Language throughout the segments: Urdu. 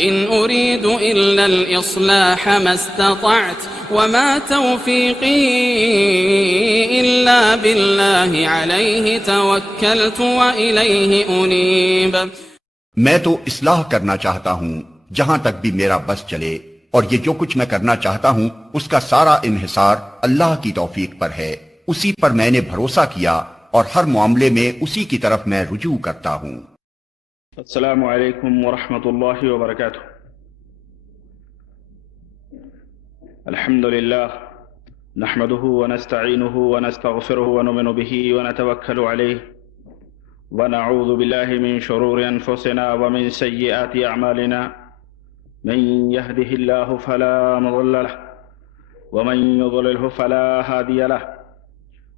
إن أريد إلا الإصلاح ما استطعت وما توفيقي إلا بالله عليه توكلت وإليه أنيب۔ میں تو اصلاح کرنا چاہتا ہوں جہاں تک بھی میرا بس چلے، اور یہ جو کچھ میں کرنا چاہتا ہوں اس کا سارا انحصار اللہ کی توفیق پر ہے، اسی پر میں نے بھروسہ کیا اور ہر معاملے میں اسی کی طرف میں رجوع کرتا ہوں۔ السلام علیکم ورحمۃ اللہ وبرکاتہ۔ الحمد للہ نحمده ونستعینه ونستغفره ونؤمن به ونتوکل علیہ ونعوذ باللہ من شرور انفسنا ومن سیئات اعمالنا، من يهده الله فلا مضل له ومن يضلله فلا هادي له،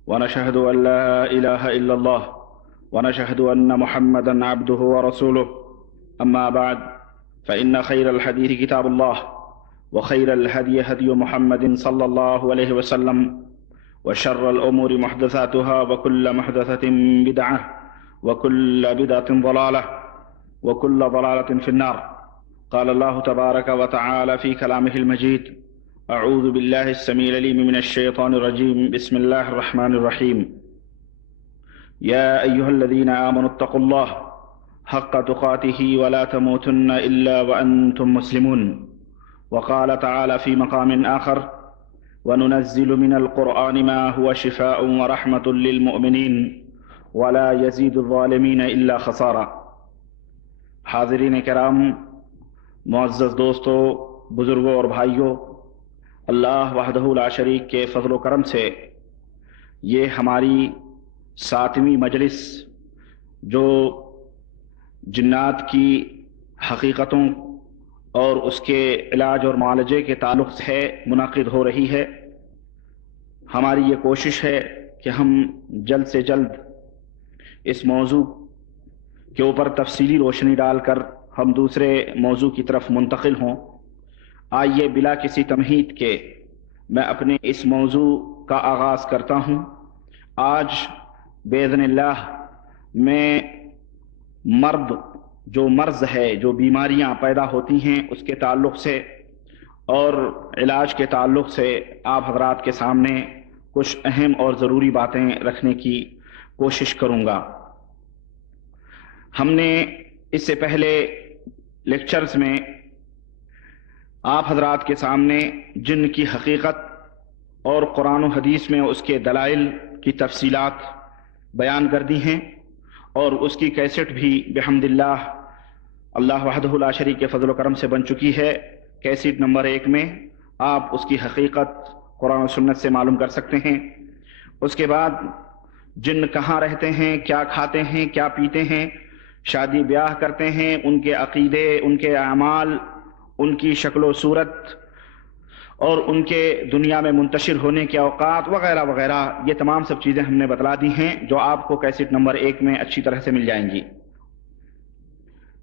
ونشهد أن لا إله إلا الله ونشهد أن محمدا عبده ورسوله، أما بعد فإن خير الحديث كتاب الله وخير الهدي هدي محمد صلى الله عليه وسلم، وشر الأمور محدثاتها وكل محدثة بدعة وكل بدعة ضلالة وكل ضلالة في النار۔ قال الله تبارك وتعالى في كلامه المجيد: أعوذ بالله السميع العليم من الشيطان الرجيم، بسم الله الرحمن الرحيم، يا أيها الذين آمنوا اتقوا الله حق تقاته ولا تموتن إلا وأنتم مسلمون۔ وقال تعالى في مقام آخر: وننزل من القرآن ما هو شفاء ورحمة للمؤمنين ولا يزيد الظالمين إلا خسارا۔ حاضرین کرام، معزز دوستو، بزرگوں اور بھائیوں، اللہ وحدہ لا شریک کے فضل و کرم سے یہ ہماری 7ویں مجلس جو جنات کی حقیقتوں اور اس کے علاج اور معالجے کے تعلق سے منعقد ہو رہی ہے۔ ہماری یہ کوشش ہے کہ ہم جلد سے جلد اس موضوع کے اوپر تفصیلی روشنی ڈال کر ہم دوسرے موضوع کی طرف منتقل ہوں۔ آئیے بلا کسی تمہید کے میں اپنے اس موضوع کا آغاز کرتا ہوں۔ آج باذن اللہ میں جو مرض ہے، جو بیماریاں پیدا ہوتی ہیں اس کے تعلق سے اور علاج کے تعلق سے آپ حضرات کے سامنے کچھ اہم اور ضروری باتیں رکھنے کی کوشش کروں گا۔ ہم نے اس سے پہلے لیکچرز میں آپ حضرات کے سامنے جن کی حقیقت اور قرآن و حدیث میں اس کے دلائل کی تفصیلات بیان کر دی ہیں، اور اس کی کیسٹ بھی بحمد اللہ وحدہ لا شریک کے فضل و کرم سے بن چکی ہے۔ کیسٹ نمبر 1 میں آپ اس کی حقیقت قرآن و سنت سے معلوم کر سکتے ہیں۔ اس کے بعد جن کہاں رہتے ہیں، کیا کھاتے ہیں، کیا پیتے ہیں، شادی بیاہ کرتے ہیں، ان کے عقیدے، ان کے اعمال، ان کی شکل و صورت اور ان کے دنیا میں منتشر ہونے کے اوقات وغیرہ وغیرہ، یہ تمام سب چیزیں ہم نے بتلا دی ہیں جو آپ کو کیسٹ نمبر 1 میں اچھی طرح سے مل جائیں گی۔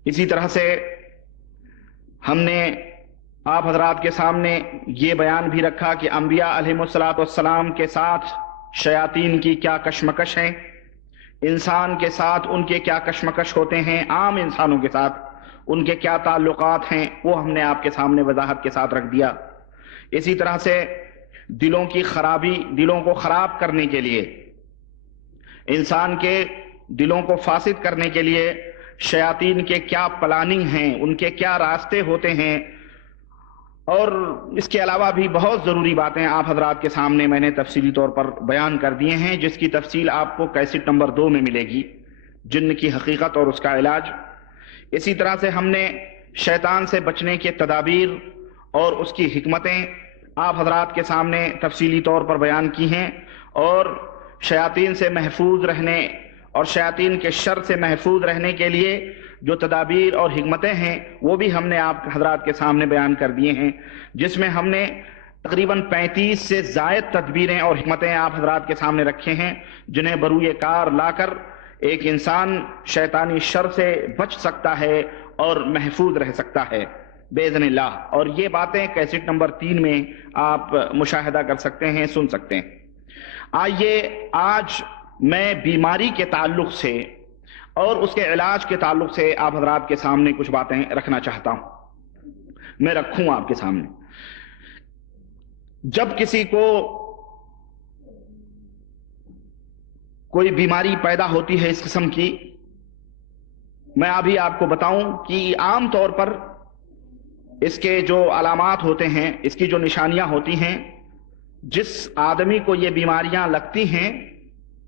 اسی طرح سے ہم نے آپ حضرات کے سامنے یہ بیان بھی رکھا کہ انبیاء علیہم السلام کے ساتھ شیاطین کی کیا کشمکش ہیں، انسان کے ساتھ ان کے کیا کشمکش ہوتے ہیں، عام انسانوں کے ساتھ ان کے کیا تعلقات ہیں، وہ ہم نے آپ کے سامنے وضاحت کے ساتھ رکھ دیا۔ اسی طرح سے دلوں کی خرابی، دلوں کو خراب کرنے کے لیے، انسان کے دلوں کو فاسد کرنے کے لیے شیاطین کے کیا پلاننگ ہیں، ان کے کیا راستے ہوتے ہیں، اور اس کے علاوہ بھی بہت ضروری باتیں آپ حضرات کے سامنے میں نے تفصیلی طور پر بیان کر دیے ہیں، جس کی تفصیل آپ کو کیسٹ نمبر 2 میں ملے گی، جن کی حقیقت اور اس کا علاج۔ اسی طرح سے ہم نے شیطان سے بچنے کے تدابیر اور اس کی حکمتیں آپ حضرات کے سامنے تفصیلی طور پر بیان کی ہیں، اور شیاطین سے محفوظ رہنے اور شیاطین کے شر سے محفوظ رہنے کے لیے جو تدابیر اور حکمتیں ہیں وہ بھی ہم نے آپ حضرات کے سامنے بیان کر دیے ہیں، جس میں ہم نے تقریباً 35 سے زائد تدبیریں اور حکمتیں آپ حضرات کے سامنے رکھے ہیں، جنہیں بروئے کار لا کر ایک انسان شیطانی شر سے بچ سکتا ہے اور محفوظ رہ سکتا ہے باذن اللہ۔ اور یہ باتیں کیسٹ نمبر 3 میں آپ مشاہدہ کر سکتے ہیں، سن سکتے ہیں۔ آئیے آج میں بیماری کے تعلق سے اور اس کے علاج کے تعلق سے آپ حضرات کے سامنے کچھ باتیں رکھنا چاہتا ہوں۔ میں رکھوں آپ کے سامنے. جب کسی کو کوئی بیماری پیدا ہوتی ہے اس قسم کی، میں ابھی آپ کو بتاؤں کہ عام طور پر اس کے جو علامات ہوتے ہیں، اس کی جو نشانیاں ہوتی ہیں، جس آدمی کو یہ بیماریاں لگتی ہیں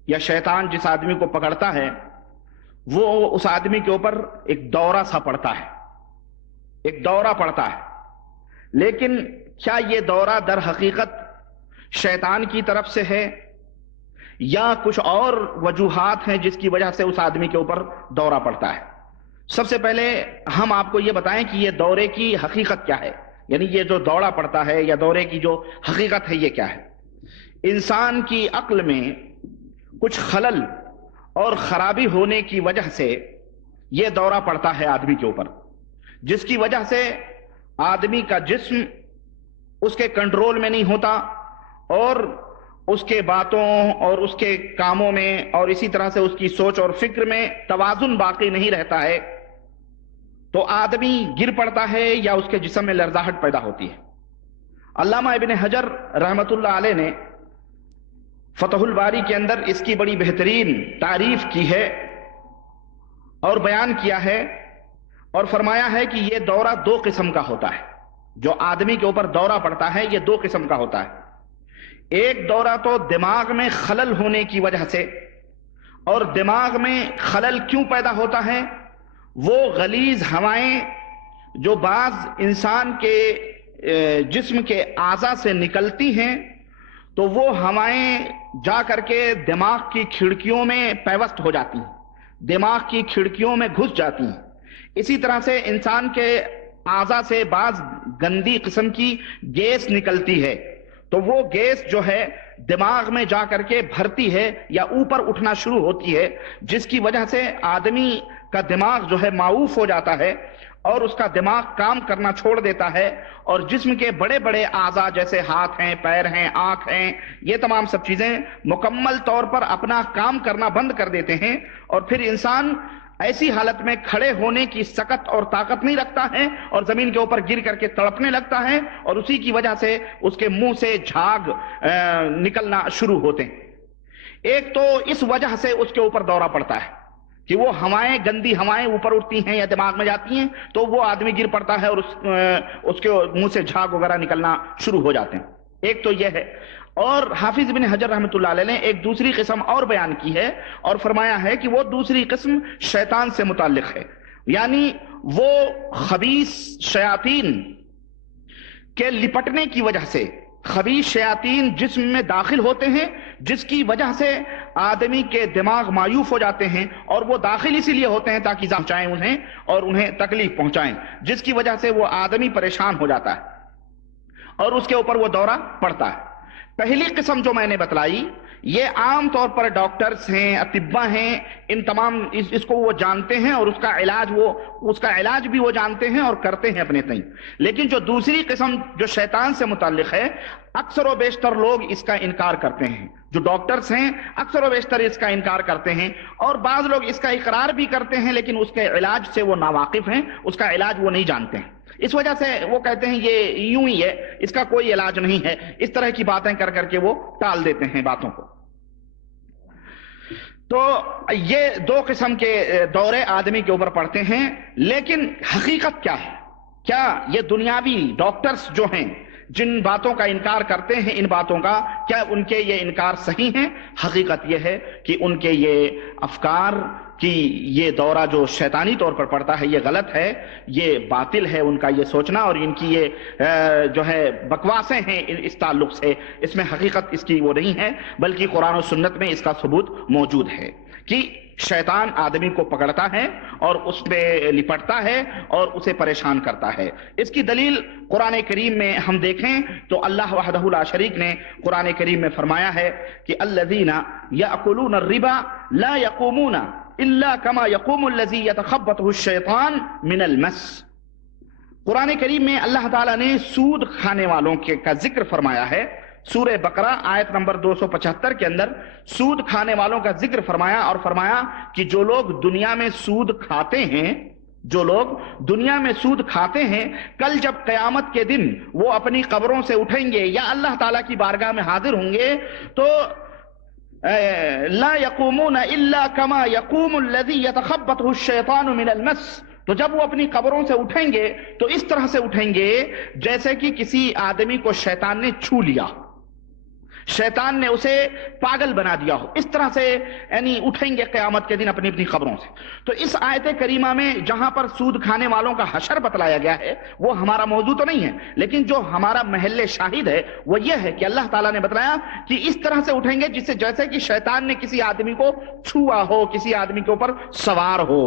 یا شیطان جس آدمی کو پکڑتا ہے، وہ اس آدمی کے اوپر ایک دورہ سا پڑتا ہے، ایک دورہ پڑتا ہے. لیکن کیا یہ دورہ در حقیقت شیطان کی طرف سے ہے یا کچھ اور وجوہات ہیں جس کی وجہ سے اس آدمی کے اوپر دورہ پڑتا ہے؟ سب سے پہلے ہم آپ کو یہ بتائیں کہ یہ دورے کی حقیقت کیا ہے، یعنی یہ جو دورہ پڑتا ہے یا دورے کی جو حقیقت ہے یہ کیا ہے. انسان کی عقل میں کچھ خلل اور خرابی ہونے کی وجہ سے یہ دورہ پڑتا ہے آدمی کے اوپر، جس کی وجہ سے آدمی کا جسم اس کے کنٹرول میں نہیں ہوتا اور اس کے باتوں اور اس کے کاموں میں اور اسی طرح سے اس کی سوچ اور فکر میں توازن باقی نہیں رہتا ہے، تو آدمی گر پڑتا ہے یا اس کے جسم میں لرزاہٹ پیدا ہوتی ہے. علامہ ابن حجر رحمت اللہ علیہ نے فتح الباری کے اندر اس کی بڑی بہترین تعریف کی ہے اور بیان کیا ہے اور فرمایا ہے کہ یہ دورہ دو قسم کا ہوتا ہے. جو آدمی کے اوپر دورہ پڑتا ہے یہ دو قسم کا ہوتا ہے. ایک دورہ تو دماغ میں خلل ہونے کی وجہ سے، اور دماغ میں خلل کیوں پیدا ہوتا ہے؟ وہ غلیظ ہوائیں جو بعض انسان کے جسم کے اعضاء سے نکلتی ہیں تو وہ ہوائیں جا کر کے دماغ کی کھڑکیوں میں پیوست ہو جاتی ہیں، دماغ کی کھڑکیوں میں گھس جاتی ہیں. اسی طرح سے انسان کے اعضاء سے بعض گندی قسم کی گیس نکلتی ہے تو وہ گیس جو ہے دماغ میں جا کر کے بھرتی ہے یا اوپر اٹھنا شروع ہوتی ہے، جس کی وجہ سے آدمی کا دماغ جو ہے معوف ہو جاتا ہے اور اس کا دماغ کام کرنا چھوڑ دیتا ہے، اور جسم کے بڑے بڑے اعضاء جیسے ہاتھ ہیں، پیر ہیں، آنکھ ہیں، یہ تمام سب چیزیں مکمل طور پر اپنا کام کرنا بند کر دیتے ہیں، اور پھر انسان ایسی حالت میں کھڑے ہونے کی سکت اور طاقت نہیں رکھتا ہے اور زمین کے اوپر گر کر کے تڑپنے لگتا ہے، اور اسی کی وجہ سے اس کے منہ سے جھاگ نکلنا شروع ہوتے ہیں. ایک تو اس وجہ سے اس کے اوپر دورہ پڑتا ہے کہ وہ ہوائیں، گندی ہوائیں اوپر اٹھتی ہیں یا دماغ میں جاتی ہیں تو وہ آدمی گر پڑتا ہے اور اس کے منہ سے جھاگ وغیرہ نکلنا شروع ہو جاتے ہیں. ایک تو یہ ہے. اور حافظ ابن حجر رحمۃ اللہ علیہ نے ایک دوسری قسم اور بیان کی ہے اور فرمایا ہے کہ وہ دوسری قسم شیطان سے متعلق ہے، یعنی وہ خبیث شیاطین کے لپٹنے کی وجہ سے، خبیث شیاطین جسم میں داخل ہوتے ہیں جس کی وجہ سے آدمی کے دماغ مایوف ہو جاتے ہیں، اور وہ داخل اسی لیے ہوتے ہیں تاکہ پہنچائیں انہیں اور انہیں تکلیف پہنچائیں، جس کی وجہ سے وہ آدمی پریشان ہو جاتا ہے اور اس کے اوپر وہ دورہ پڑتا ہے. پہلی قسم جو میں نے بتلائی یہ عام طور پر ڈاکٹرز ہیں، اطباء ہیں، ان تمام اس کو وہ جانتے ہیں اور اس کا علاج بھی وہ جانتے ہیں اور کرتے ہیں اپنے تئیں. لیکن جو دوسری قسم جو شیطان سے متعلق ہے، اکثر و بیشتر لوگ اس کا انکار کرتے ہیں. جو ڈاکٹرز ہیں اکثر و بیشتر اس کا انکار کرتے ہیں، اور بعض لوگ اس کا اقرار بھی کرتے ہیں لیکن اس کے علاج سے وہ ناواقف ہیں، اس کا علاج وہ نہیں جانتے ہیں. اس وجہ سے وہ کہتے ہیں یہ یوں ہی ہے، اس کا کوئی علاج نہیں ہے، اس طرح کی باتیں کر کر کے وہ ٹال دیتے ہیں باتوں کو. تو یہ دو قسم کے دورے آدمی کے اوپر پڑتے ہیں. لیکن حقیقت کیا ہے؟ کیا یہ دنیاوی ڈاکٹرز جو ہیں جن باتوں کا انکار کرتے ہیں، ان باتوں کا کیا ان کے یہ انکار صحیح ہیں؟ حقیقت یہ ہے کہ ان کے یہ افکار کہ یہ دورہ جو شیطانی طور پر پڑتا ہے یہ غلط ہے، یہ باطل ہے ان کا یہ سوچنا، اور ان کی یہ جو ہے بکواسیں ہیں اس تعلق سے، اس میں حقیقت اس کی وہ نہیں ہے، بلکہ قرآن و سنت میں اس کا ثبوت موجود ہے کہ شیطان آدمی کو پکڑتا ہے اور اس پہ لپٹتا ہے اور اسے پریشان کرتا ہے. اس کی دلیل قرآن کریم میں ہم دیکھیں تو اللہ وحدہ لا شریک نے قرآن کریم میں فرمایا ہے کہ الذین یأکلون الربا لا یقومون الا کما یقوم الذی یتخبطہ الشیطان من المس. قرآن کریم میں اللہ تعالیٰ نے سود کھانے والوں کا ذکر فرمایا ہے. سورہ بقرہ آیت نمبر 275 کے اندر سود کھانے والوں کا ذکر فرمایا اور فرمایا کہ جو لوگ دنیا میں سود کھاتے ہیں جو لوگ دنیا میں سود کھاتے ہیں کل جب قیامت کے دن وہ اپنی قبروں سے اٹھیں گے یا اللہ تعالیٰ کی بارگاہ میں حاضر ہوں گے تو لا يقومون الا كما يقوم الذي يتخبطه الشيطان من المس، تو جب وہ اپنی قبروں سے اٹھیں گے تو اس طرح سے اٹھیں گے جیسے کہ کسی آدمی کو شیطان نے چھو لیا، شیطان نے اسے پاگل بنا دیا ہو، اس طرح سے یعنی اٹھیں گے قیامت کے دن اپنی اپنی قبروں سے۔ تو اس آیت کریمہ میں جہاں پر سود کھانے والوں کا حشر بتلایا گیا ہے وہ ہمارا موضوع تو نہیں ہے، لیکن جو ہمارا محل شاہد ہے وہ یہ ہے کہ اللہ تعالیٰ نے بتلایا کہ اس طرح سے اٹھیں گے جس سے جیسے کہ شیطان نے کسی آدمی کو چھوا ہو، کسی آدمی کے اوپر سوار ہو۔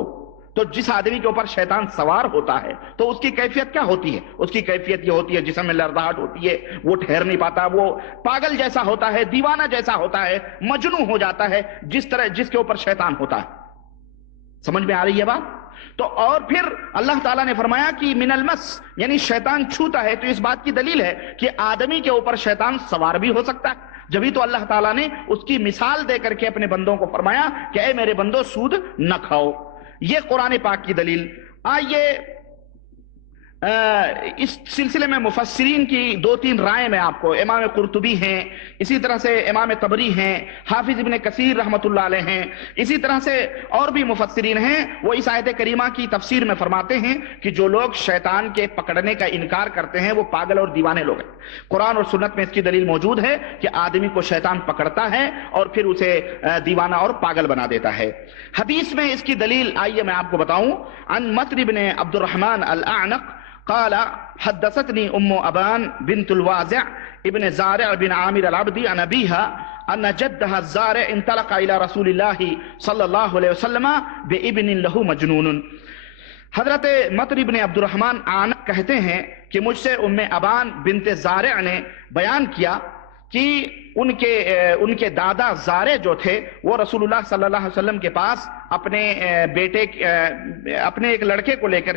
تو جس آدمی کے اوپر شیطان سوار ہوتا ہے تو اس کی کیفیت کیا ہوتی ہے؟ اس کی کیفیت یہ ہوتی ہے جسم میں لرزاہٹ ہوتی ہے، وہ ٹھہر نہیں پاتا، وہ پاگل جیسا ہوتا ہے، دیوانہ جیسا ہوتا ہے، مجنوں ہو جاتا ہے جس کے اوپر شیطان ہوتا ہے۔ سمجھ میں آ رہی ہے بات؟ تو اور پھر اللہ تعالیٰ نے فرمایا کہ من المس یعنی شیطان چھوتا ہے، تو اس بات کی دلیل ہے کہ آدمی کے اوپر شیطان سوار بھی ہو سکتا ہے۔ جبھی تو اللہ تعالیٰ نے اس کی مثال دے کر کے اپنے بندوں کو فرمایا کہ اے میرے بندو سود نہ کھاؤ۔ یہ قرآن پاک کی دلیل۔ آئیے اس سلسلے میں مفسرین کی دو تین رائے میں آپ کو، امام قرطبی ہیں، اسی طرح سے امام طبری ہیں، حافظ ابن کثیر رحمۃ اللہ علیہ ہیں، اسی طرح سے اور بھی مفسرین ہیں، وہ اس آیت کریمہ کی تفسیر میں فرماتے ہیں کہ جو لوگ شیطان کے پکڑنے کا انکار کرتے ہیں وہ پاگل اور دیوانے لوگ ہیں۔ قرآن اور سنت میں اس کی دلیل موجود ہے کہ آدمی کو شیطان پکڑتا ہے اور پھر اسے دیوانہ اور پاگل بنا دیتا ہے۔ حدیث میں اس کی دلیل آئیے میں آپ کو بتاؤں۔ عن مطر بن عبد الرحمن الاعنق قال حدثتني ام ابان بنت الوازع ابن زارع بن عامر العبدي عن ابيها ان جدها الزارع انطلق الى رسول الله صلى الله عليه وسلم بابن له مجنون۔ حضرت مطر ابن عبد الرحمن عنق کہتے ہیں کہ مجھ سے ام ابان بنت زارع نے بیان کیا کہ ان کے دادا زارع جو تھے وہ رسول اللہ صلی اللہ علیہ وسلم کے پاس اپنے ایک لڑکے کو لے کر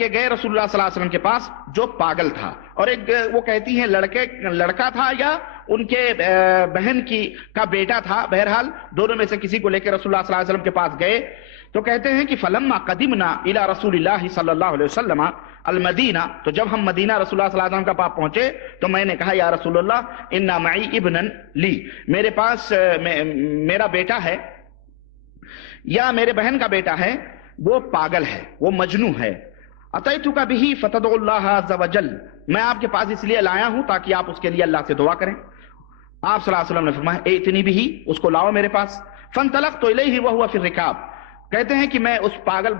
کے گئے، رسول اللہ صلی اللہ علیہ وسلم کے پاس جو پاگل تھا، اور ایک وہ کہتی ہیں لڑکا تھا یا ان کے بہن کا بیٹا تھا، بہرحال دونوں میں سے کسی کو لے کے رسول اللہ صلی اللہ علیہ وسلم کے پاس گئے۔ تو کہتے ہیں کہ فلما قدمنا الى رسول اللہ صلی اللہ علیہ وسلم المدینہ، تو جب ہم مدینہ رسول اللہ صلی اللہ علیہ وسلم کے پاس پہنچے تو میں نے کہا یا رسول اللہ ان معی ابنا لی، میرے پاس میرا بیٹا ہے یا میرے بہن کا بیٹا ہے، وہ پاگل ہے، وہ مجنوں ہے۔ اتیتک بہ فتدع اللہ عز وجل، میں آپ کے پاس اس لیے لایا ہوں تاکہ آپ اس کے لیے اللہ سے دعا کریں۔ آپ صلی اللہ علیہ وسلم نے فرمایا ائتنی بہ، اس کو لاؤ میرے پاس۔ فانطلقت الیہ وهو فی الرکاب، کہتے ہیں کہ میں اس پاگل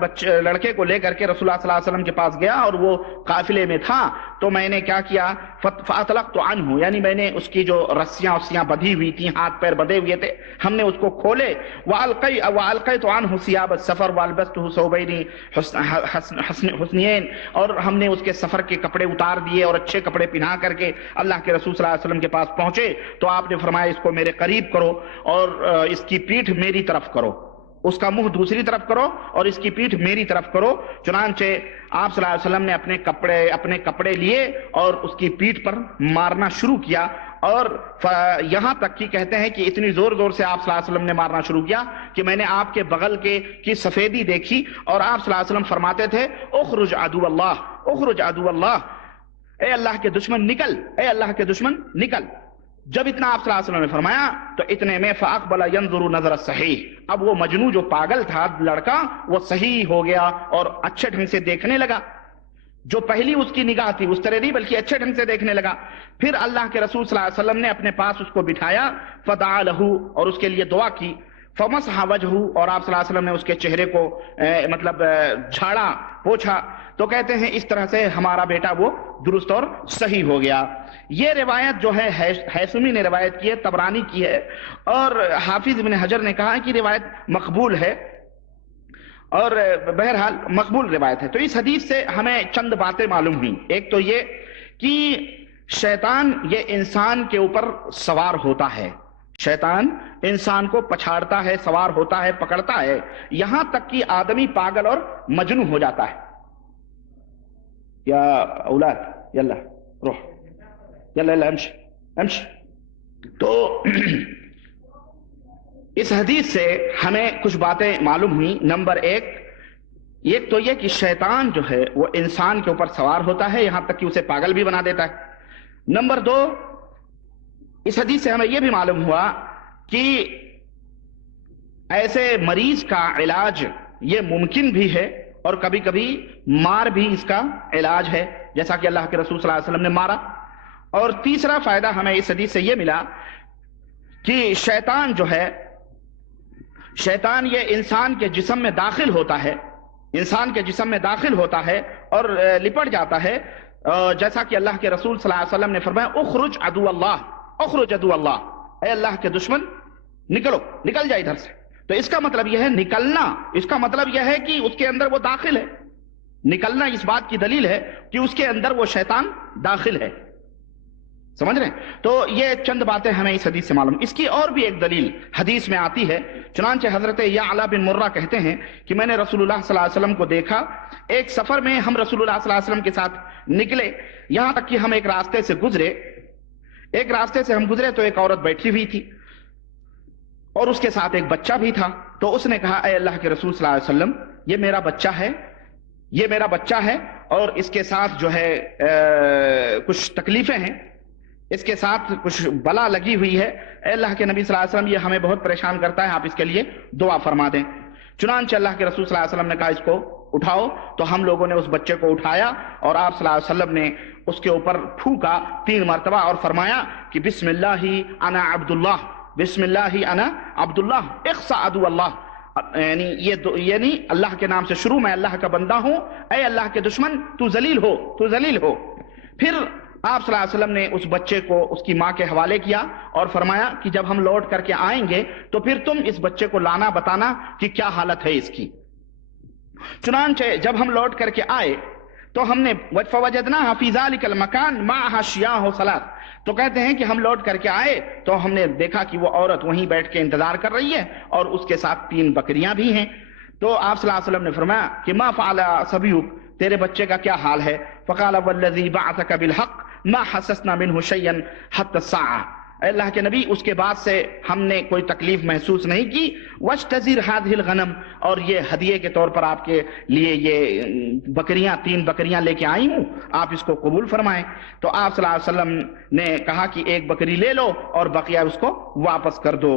لڑکے کو لے کر کے رسول اللہ صلی اللہ علیہ وسلم کے پاس گیا اور وہ قافلے میں تھا، تو میں نے کیا کیا، فاطلقت عنہ، یعنی میں نے اس کی جو رسیاں بدھی ہوئی تھیں، ہاتھ پیر بدھے ہوئے تھے، ہم نے اس کو کھولے۔ والقیت عنہ ثیاب السفر والبسته ثوبین حسنین، اور ہم نے اس کے سفر کے کپڑے اتار دیے اور اچھے کپڑے پہنا کر کے اللہ کے رسول صلی اللہ علیہ وسلم کے پاس پہنچے۔ تو آپ نے فرمایا اس کو میرے قریب کرو اور اس کی پیٹھ میری طرف کرو، اس کا منہ دوسری طرف کرو اور اس کی پیٹھ میری طرف کرو۔ چنانچہ آپ صلی اللہ علیہ وسلم نے اپنے کپڑے لیے اور اس کی پیٹھ پر مارنا شروع کیا، اور یہاں تک کہ کہتے ہیں کہ اتنی زور سے آپ صلی اللہ علیہ وسلم نے مارنا شروع کیا کہ میں نے آپ کے بغل کی سفیدی دیکھی، اور آپ صلی اللہ علیہ وسلم فرماتے تھے اخرج عدو اللہ، اخرج عدو اللہ، اے اللہ کے دشمن نکل، اے اللہ کے دشمن نکل۔ جب اتنا آپ صلی اللہ علیہ وسلم نے فرمایا تو اتنے میں فاقبل ينظر نظر الصحیح، اب وہ مجنوں جو پاگل تھا لڑکا وہ صحیح ہو گیا اور اچھے ڈھنگ سے دیکھنے لگا، جو پہلی اس کی نگاہ تھی اس طرح نہیں بلکہ اچھے ڈھنگ سے دیکھنے لگا۔ پھر اللہ کے رسول صلی اللہ علیہ وسلم نے اپنے پاس اس کو بٹھایا، فدعا له، اور اس کے لیے دعا کی، فمسح وجهه، اور آپ صلی اللہ علیہ وسلم نے اس کے چہرے کو جھاڑا پوچھا۔ تو کہتے ہیں اس طرح سے ہمارا بیٹا وہ درست اور صحیح ہو گیا۔ یہ روایت جو ہے حیثمی نے روایت کی ہے، طبرانی کی ہے، اور حافظ ابن حجر نے کہا کہ روایت مقبول ہے، اور بہرحال مقبول روایت ہے۔ تو اس حدیث سے ہمیں چند باتیں معلوم ہوئیں۔ ایک تو یہ کہ شیطان یہ انسان کے اوپر سوار ہوتا ہے، شیطان انسان کو پچھاڑتا ہے، سوار ہوتا ہے، پکڑتا ہے، یہاں تک کہ آدمی پاگل اور مجنون ہو جاتا ہے۔ یا اولاد یلا روح، یلا امشي امشي۔ تو اس حدیث سے ہمیں کچھ باتیں معلوم ہوئی. نمبر ایک تو یہ کہ شیطان جو ہے وہ انسان کے اوپر سوار ہوتا ہے، یہاں تک کہ اسے پاگل بھی بنا دیتا ہے. نمبر دو، اس حدیث سے ہمیں یہ بھی معلوم ہوا کہ ایسے مریض کا علاج یہ ممکن بھی ہے اور کبھی کبھی مار بھی اس کا علاج ہے، جیسا کہ اللہ کے رسول صلی اللہ علیہ وسلم نے مارا. اور تیسرا فائدہ ہمیں اس حدیث سے یہ ملا کہ شیطان جو ہے، شیطان یہ انسان کے جسم میں داخل ہوتا ہے، انسان کے جسم میں داخل ہوتا ہے اور لپٹ جاتا ہے، جیسا کہ اللہ کے رسول صلی اللہ علیہ وسلم نے فرمایا اخرج عدو اللہ، اخرج عدو اللہ، اے اللہ کے دشمن نکلو، نکل جائے ادھر سے. تو اس کا مطلب یہ ہے نکلنا، اس کا مطلب یہ ہے کہ اس کے اندر وہ داخل ہے. نکلنا اس بات کی دلیل ہے کہ اس کے اندر وہ شیطان داخل ہے. سمجھ رہے ہیں؟ تو یہ چند باتیں ہمیں اس حدیث سے معلوم. اس کی اور بھی ایک دلیل حدیث میں آتی ہے. چنانچہ حضرت یعلا بن مرہ کہتے ہیں کہ میں نے رسول اللہ صلی اللہ علیہ وسلم کو دیکھا، ایک سفر میں ہم رسول اللہ صلی اللہ علیہ وسلم کے ساتھ نکلے، یہاں تک کہ ہم ایک راستے سے گزرے. ایک راستے سے ہم گزرے تو ایک عورت بیٹھی ہوئی تھی اور اس کے ساتھ ایک بچہ بھی تھا. تو اس نے کہا اے اللہ کے رسول صلی اللہ علیہ وسلم، یہ میرا بچہ ہے، یہ میرا بچہ ہے اور اس کے ساتھ جو ہے کچھ تکلیفیں ہیں، اس کے ساتھ کچھ بلا لگی ہوئی ہے. اے اللہ کے نبی صلی اللہ علیہ وسلم، یہ ہمیں بہت پریشان کرتا ہے، آپ اس کے لیے دعا فرما دیں. چنانچہ اللہ کے رسول صلی اللہ علیہ وسلم نے کہا اس کو اٹھاؤ. تو ہم لوگوں نے اس بچے کو اٹھایا اور آپ صلی اللہ علیہ وسلم نے اس کے اوپر پھونکا 3 مرتبہ اور فرمایا کہ بسم اللہ انا عبد اللہ، بسم اللہ انا عبد اللہ اخسا عدو اللہ، یعنی اللہ کے نام سے شروع، میں اللہ کا بندہ ہوں، اے اللہ کے دشمن تو ذلیل ہو، تو ذلیل ہو. پھر آپ صلی اللہ علیہ وسلم نے اس بچے کو اس کی ماں کے حوالے کیا اور فرمایا کہ جب ہم لوٹ کر کے آئیں گے تو پھر تم اس بچے کو لانا، بتانا کہ کیا حالت ہے اس کی. چنانچہ جب ہم لوٹ کر کے آئے تو ہم نے فَوَجَدْنَاهَا فِي ذَلِكَ الْمَكَانِ مَعَهَا شِيَاهُ صَلَاةٌ، تو کہتے ہیں کہ ہم لوٹ کر کے آئے تو ہم نے دیکھا کہ وہ عورت وہیں بیٹھ کے انتظار کر رہی ہے اور اس کے ساتھ 3 بکریاں بھی ہیں. تو آپ صلی اللہ علیہ وسلم نے فرمایا کہ ما فعل صبیک، تیرے بچے کا کیا حال ہے؟ فقال والذی بعثک بالحق ما حسسنا منہ شیئا حتی الساعہ، اے اللہ کے نبی اس کے بعد سے ہم نے کوئی تکلیف محسوس نہیں کی. واشتزر هذه الغنم، اور یہ ہدیے کے طور پر آپ کے لیے یہ بکریاں 3 بکریاں لے کے آئی ہوں، آپ اس کو قبول فرمائیں. تو آپ صلی اللہ علیہ وسلم نے کہا کہ 1 بکری لے لو اور بقیہ اس کو واپس کر دو.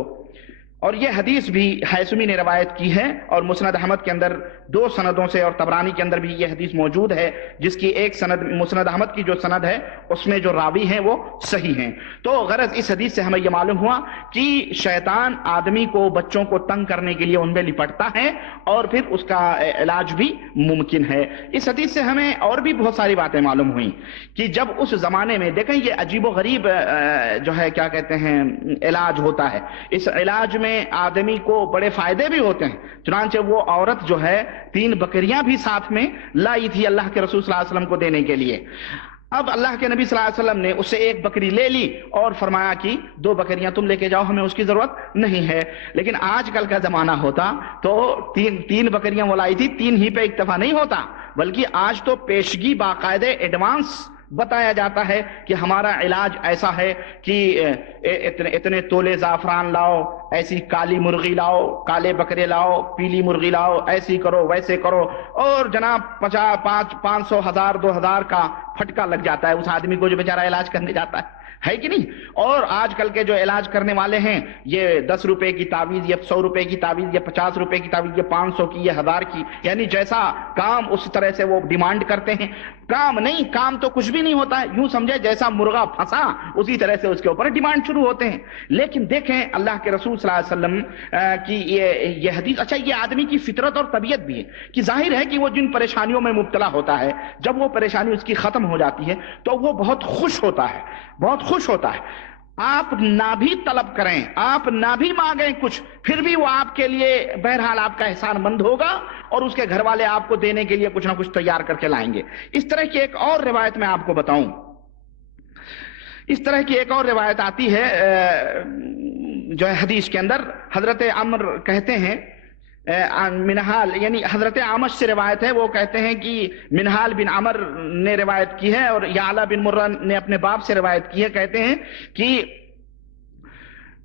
اور یہ حدیث بھی حیثمی نے روایت کی ہے اور مسند احمد کے اندر 2 سندوں سے، اور طبرانی کے اندر بھی یہ حدیث موجود ہے جس کی ایک سند، مسند احمد کی جو سند ہے اس میں جو راوی ہیں وہ صحیح ہیں. تو غرض اس حدیث سے ہمیں یہ معلوم ہوا کہ شیطان آدمی کو، بچوں کو تنگ کرنے کے لیے ان میں لپٹتا ہے اور پھر اس کا علاج بھی ممکن ہے. اس حدیث سے ہمیں اور بھی بہت ساری باتیں معلوم ہوئیں کہ جب اس زمانے میں دیکھیں یہ عجیب و غریب جو ہے کیا کہتے ہیں علاج ہوتا ہے، اس علاج میں آدمی کو بڑے فائدے بھی ہوتے ہیں. چنانچہ وہ عورت جو ہے 3 بکریاں بھی ساتھ میں لائی تھی اللہ کے رسول صلی اللہ علیہ وسلم کو دینے کے لیے. اب اللہ کے نبی صلی اللہ علیہ وسلم نے اس سے 1 بکری لے لی اور فرمایا کہ 2 بکریاں تم لے کے جاؤ، ہمیں اس کی ضرورت نہیں ہے. لیکن آج کل کا زمانہ ہوتا تو 3 بکریاں وہ لائی تھی، 3 ہی پہ اکتفا نہیں ہوتا، بلکہ آج تو پیشگی باقاعدہ ایڈوانس بتایا جاتا ہے کہ ہمارا علاج ایسا ہے کہ اتنے تولے زعفران لاؤ، ایسی کالی مرغی لاؤ، کالے بکرے لاؤ، پیلی مرغی لاؤ، ایسی کرو ویسے کرو، اور جناب 500 1000 2000 کا پھٹکا لگ جاتا ہے اس آدمی کو جو بیچارہ علاج کرنے جاتا ہے کہ نہیں. اور آج کل کے جو علاج کرنے والے ہیں یہ 10 روپے کی تعویذ یا 100 روپے کی تعویذ یا 50 روپے کی تعویذ یا 500 کی یا 1000 کی، یعنی جیسا کام اس طرح سے وہ ڈیمانڈ کرتے ہیں. کام نہیں، کام تو کچھ بھی نہیں ہوتا ہے، یوں سمجھے جیسا مرغا پھنسا اسی طرح سے اس کے اوپر ڈیمانڈ شروع ہوتے ہیں. لیکن دیکھیں اللہ کے رسول صلی اللہ علیہ وسلم کی یہ حدیث، اچھا یہ آدمی کی فطرت اور طبیعت بھی ہے کہ ظاہر ہے کہ وہ جن پریشانیوں میں مبتلا ہوتا ہے جب وہ پریشانی اس کی ختم ہو جاتی ہے تو وہ بہت خوش ہوتا ہے، بہت خوش ہوتا ہے. آپ نہ بھی طلب کریں، آپ نہ بھی مانگیں کچھ، پھر بھی وہ آپ کے لیے بہرحال آپ کا احسان مند ہوگا اور اس کے گھر والے آپ کو دینے کے لیے کچھ نہ کچھ تیار کر کے لائیں گے. اس طرح کی ایک اور روایت میں آپ کو بتاؤں، اس طرح کی ایک اور روایت آتی ہے جو ہے حدیث کے اندر. حضرت عمر کہتے ہیں منہال، یعنی حضرت عامش سے روایت ہے، وہ کہتے ہیں کہ منہال بن عمر نے روایت کی ہے اور یعلا بن مرہ نے اپنے باپ سے روایت کی ہے. کہتے ہیں کہ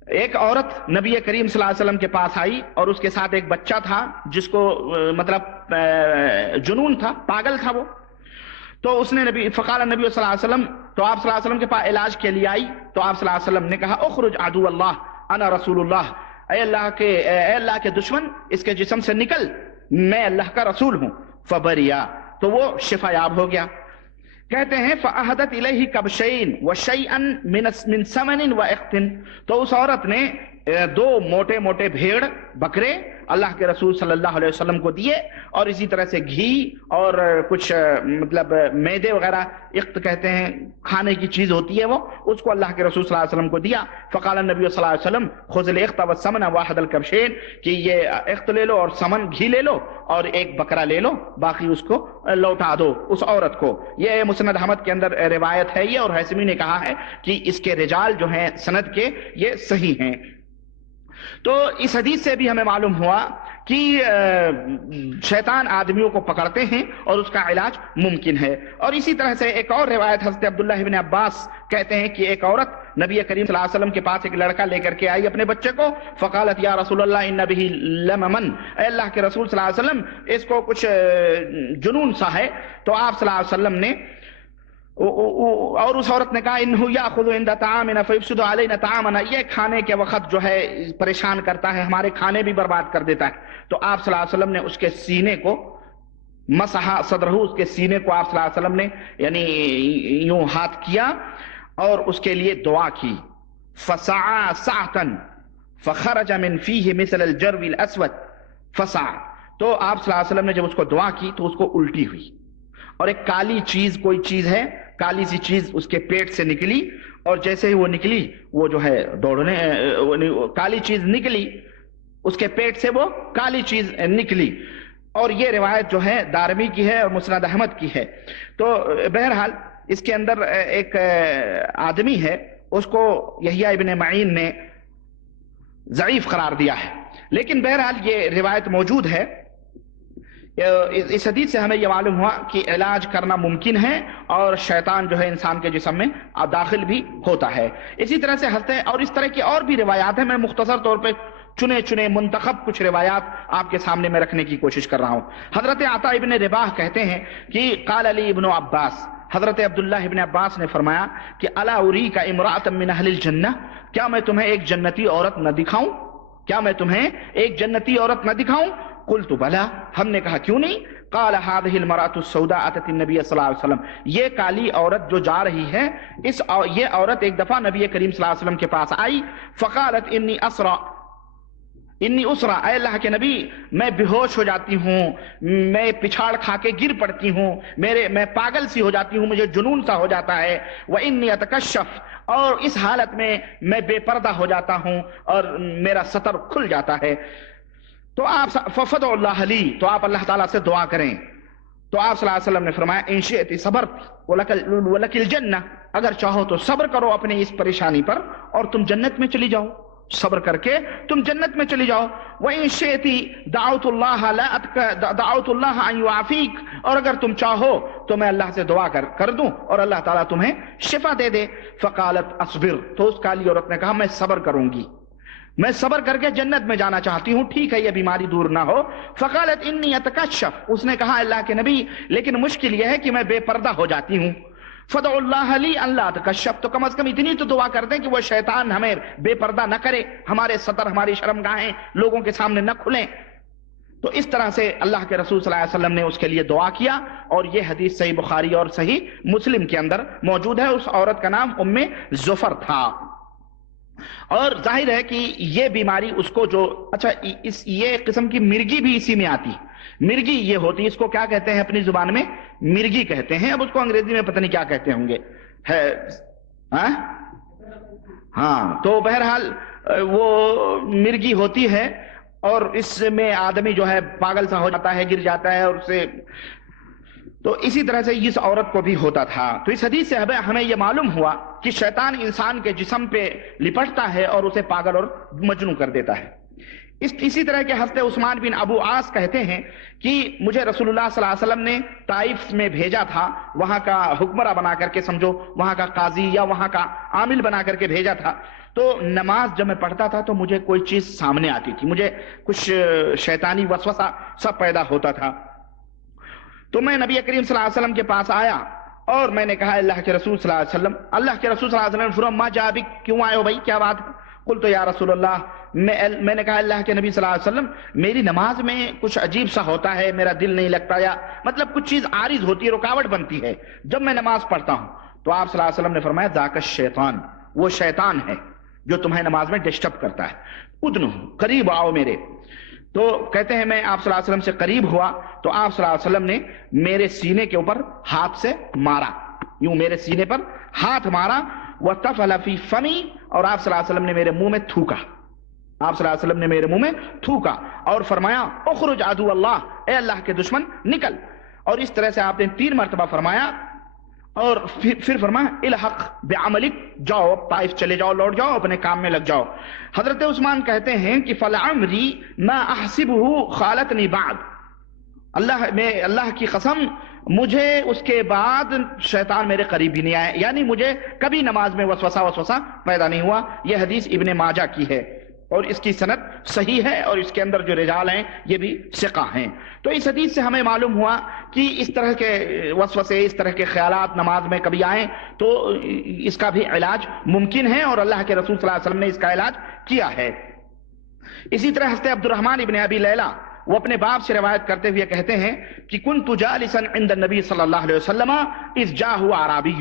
ایک عورت نبی کریم صلی اللہ علیہ وسلم کے پاس آئی اور اس کے ساتھ ایک بچہ تھا جس کو مطلب جنون تھا، پاگل تھا وہ. تو اس نے فقال نبی صلی اللہ علیہ وسلم، تو آپ صلی اللہ علیہ وسلم کے پاس علاج کے لیے آئی. تو آپ صلی اللہ علیہ وسلم نے کہا اخرج عدو اللہ انا رسول اللہ، اے اللہ کے دشمن اس کے جسم سے نکل، میں اللہ کا رسول ہوں. فبریا، تو وہ شفا یاب ہو گیا. کہتے ہیں فأہدت الیہ کبشین وشیئا من سمن واخت، تو اس عورت نے دو موٹے موٹے بھیڑ بکرے اللہ کے رسول صلی اللہ علیہ وسلم کو دیے، اور اسی طرح سے گھی اور کچھ مطلب میدے وغیرہ، اخت کہتے ہیں کھانے کی چیز ہوتی ہے وہ، اس کو اللہ کے رسول صلی اللہ علیہ وسلم کو دیا. فقال النبی صلی اللہ علیہ وسلم خذ الاخت والسمن واحد الکبشین، کہ یہ اخت لے لو اور سمن گھی لے لو اور ایک بکرا لے لو، باقی اس کو لوٹا دو اس عورت کو. یہ مسند احمد کے اندر روایت ہے یہ، اور حیثمی نے کہا ہے کہ اس کے رجال جو ہیں سند کے یہ صحیح ہیں. تو اس حدیث سے بھی ہمیں معلوم ہوا کہ شیطان آدمیوں کو پکڑتے ہیں اور اس کا علاج ممکن ہے. اور اسی طرح سے ایک اور روایت حضرت عبداللہ ابن عباس کہتے ہیں کہ ایک عورت نبی کریم صلی اللہ علیہ وسلم کے پاس ایک لڑکا لے کر کے آئی اپنے بچے کو. فقالت یا رسول اللہ ان بہ لممن، اے اللہ کے رسول صلی اللہ علیہ وسلم اس کو کچھ جنون سا ہے. تو آپ صلی اللہ علیہ وسلم نے، اور اس عورت نے کہا انہو یاخذ عند طعامنا فیفسد علینا طعامنا، یہ کھانے کے وقت جو ہے پریشان کرتا ہے، ہمارے کھانے بھی برباد کر دیتا ہے. تو آپ صلی اللہ علیہ وسلم نے اس کے سینے کو مسح صدرہ، اس کے سینے کو آپ صلی اللہ علیہ وسلم نے یعنی یوں ہاتھ کیا اور اس کے لیے دعا کی. فسعى سعتا فخرج من فیہ مثل الجرو الاسود فسعى، تو آپ صلی اللہ علیہ وسلم نے جب اس کو دعا کی تو اس کو الٹی ہوئی، اور ایک کالی چیز، کوئی چیز ہے کالی سی چیز اس کے پیٹ سے نکلی، اور جیسے ہی وہ نکلی وہ جو ہے دوڑنے، کالی چیز نکلی اس کے پیٹ سے، وہ کالی چیز نکلی. اور یہ روایت جو ہے دارمی کی ہے اور مسند احمد کی ہے. تو بہرحال اس کے اندر ایک آدمی ہے، اس کو یحییٰ ابن معین نے ضعیف قرار دیا ہے، لیکن بہرحال یہ روایت موجود ہے. اس حدیث سے ہمیں یہ معلوم ہوا کہ علاج کرنا ممکن ہے اور شیطان جو ہے انسان کے جسم میں داخل بھی ہوتا ہے. اسی طرح سے ہنستے، اور اس طرح کی اور بھی روایات ہیں. میں مختصر طور پہ چنے منتخب کچھ روایات آپ کے سامنے میں رکھنے کی کوشش کر رہا ہوں. حضرت عطا ابن رباح کہتے ہیں کہ قال علی ابن عباس، حضرت عبداللہ ابن عباس نے فرمایا کہ الا اریک امرأۃ من اہل الجنہ، کیا میں تمہیں ایک جنتی عورت نہ دکھاؤں؟ کیا میں تمہیں ایک جنتی عورت نہ دکھاؤں؟ قلت بلا، ہم نے کہا کیوں نہیں؟ قال هذه المرأة السوداء اتت النبي صلی اللہ علیہ وسلم، یہ کالی عورت جو جا رہی ہے، یہ عورت ایک دفعہ نبی کریم صلی اللہ علیہ وسلم کے پاس آئی. فقالت انی اسرا، اے اللہ کے نبی میں بے ہوش ہو جاتی ہوں، میں پچھاڑ کھا کے گر پڑتی ہوں، میں پاگل سی ہو جاتی ہوں، مجھے جنون سا ہو جاتا ہے. وانی اتکشف، اور اس حالت میں بے پردہ ہو جاتا ہوں اور میرا ستر کھل جاتا ہے. تو آپ ففدع اللہ لی، تو آپ اللہ تعالیٰ سے دعا کریں. تو آپ صلی اللہ علیہ وسلم نے فرمایا ان شئت صبرت ولک الجنہ، اگر چاہو تو صبر کرو اپنی اس پریشانی پر اور تم جنت میں چلی جاؤ، صبر کر کے تم جنت میں چلی جاؤ. وَإِن شِئْتِ دعوت اللہ ان یعافیک، اور اگر تم چاہو تو میں اللہ سے دعا کر دوں اور اللہ تعالیٰ تمہیں شفا دے دے. فقالت اصبر، تو اس کالی عورت نے کہا میں صبر کروں گی، میں صبر کر کے جنت میں جانا چاہتی ہوں، ٹھیک ہے یہ بیماری دور نہ ہو. فقالت انی اتکشف، اس نے کہا اللہ کے نبی لیکن مشکل یہ ہے کہ میں بے پردہ ہو جاتی ہوں. فدع اللہ لی اللہ اتکشف، تو کم از کم اتنی تو دعا کر دیں کہ وہ شیطان ہمیں بے پردہ نہ کرے، ہمارے ستر ہماری شرمگاہیں لوگوں کے سامنے نہ کھلیں. تو اس طرح سے اللہ کے رسول صلی اللہ علیہ وسلم نے اس کے لیے دعا کیا، اور یہ حدیث صحیح بخاری اور صحیح مسلم کے اندر موجود ہے. اس عورت کا نام ام زفر تھا، اور ظاہر ہے کہ یہ بیماری اس کو جو یہ قسم کی مرگی بھی اسی میں آتی. مرگی یہ ہوتی، اس کو کیا کہتے ہیں اپنی زبان میں؟ مرگی کہتے ہیں. اب اس کو انگریزی میں پتہ نہیں کیا کہتے ہوں گے. ہاں، تو بہرحال وہ مرگی ہوتی ہے، اور اس میں آدمی جو ہے پاگل سا ہو جاتا ہے، گر جاتا ہے، اور اسے تو اسی طرح سے اس عورت کو بھی ہوتا تھا. تو اس حدیث سے ہمیں یہ معلوم ہوا کہ شیطان انسان کے جسم پہ لپٹتا ہے اور اسے پاگل اور مجنون کر دیتا ہے. اسی طرح کے حضرت عثمان بن ابو عاص کہتے ہیں کہ مجھے رسول اللہ صلی اللہ علیہ وسلم نے طائف میں بھیجا تھا، وہاں کا حکمراں بنا کر کے، سمجھو وہاں کا قاضی یا وہاں کا عامل بنا کر کے بھیجا تھا. تو نماز جب میں پڑھتا تھا تو مجھے کوئی چیز سامنے آتی تھی، مجھے کچھ شیطانی وسوسہ سب پیدا ہوتا تھا. تو میں نبی کریم صلی اللہ علیہ وسلم کے پاس آیا اور میں نے کہا اللہ کے رسول صلی اللہ علیہ وسلم، اللہ کے رسول صلی اللہ علیہ وسلم نے فرمایا ما جاء بک، کیوں آئے ہو بھائی، کیا بات؟ قلت یا رسول اللہ، میں نے کہا اللہ کے نبی صلی اللہ علیہ وسلم میری نماز میں کچھ عجیب سا ہوتا ہے، میرا دل نہیں لگتا، یا مطلب کچھ چیز عارض ہوتی ہے، رکاوٹ بنتی ہے جب میں نماز پڑھتا ہوں. تو آپ صلی اللہ علیہ وسلم نے فرمایا ذاک الشیطان، وہ شیطان ہے جو تمہیں نماز میں ڈسٹرب کرتا ہے. ادنو، قریب آؤ میرے. تو کہتے ہیں میں آپ صلی اللہ علیہ وسلم سے قریب ہوا تو آپ صلی اللہ علیہ وسلم نے میرے سینے کے اوپر ہاتھ سے مارا، یوں میرے سینے پر ہاتھ مارا. وَتَفَلَ فِي فَمِي، اور آپ صلی اللہ علیہ وسلم نے میرے منہ میں تھوکا، آپ صلی اللہ علیہ وسلم نے میرے منہ میں تھوکا اور فرمایا اخرج عدو اللہ، اے اللہ کے دشمن نکل. اور اس طرح سے آپ نے 3 مرتبہ فرمایا اور پھر فرمایا الحق بعملک، جاؤ طائف چلے جاؤ، لوٹ جاؤ، اپنے کام میں لگ جاؤ. حضرت عثمان کہتے ہیں کہ فلعمری ما احسبه خالتنی بعد، اللہ کی قسم مجھے اس کے بعد شیطان میرے قریب بھی نہیں آیا، یعنی مجھے کبھی نماز میں وسوسہ پیدا نہیں ہوا. یہ حدیث ابن ماجہ کی ہے اور اس کی سند صحیح ہے اور اس کے اندر جو رجال ہیں یہ بھی ثقہ ہیں. تو اس حدیث سے ہمیں معلوم ہوا کہ اس طرح کے وسوسے، اس طرح کے خیالات نماز میں کبھی آئیں تو اس کا بھی علاج ممکن ہے اور اللہ کے رسول صلی اللہ علیہ وسلم نے اس کا علاج کیا ہے. اسی طرح حضرت عبد الرحمن ابن ابی لیلہ وہ اپنے باپ سے روایت کرتے ہوئے کہتے ہیں کہ کنت جالسا عند النبی صلی اللہ علیہ وسلم اذ جاءه اعرابی،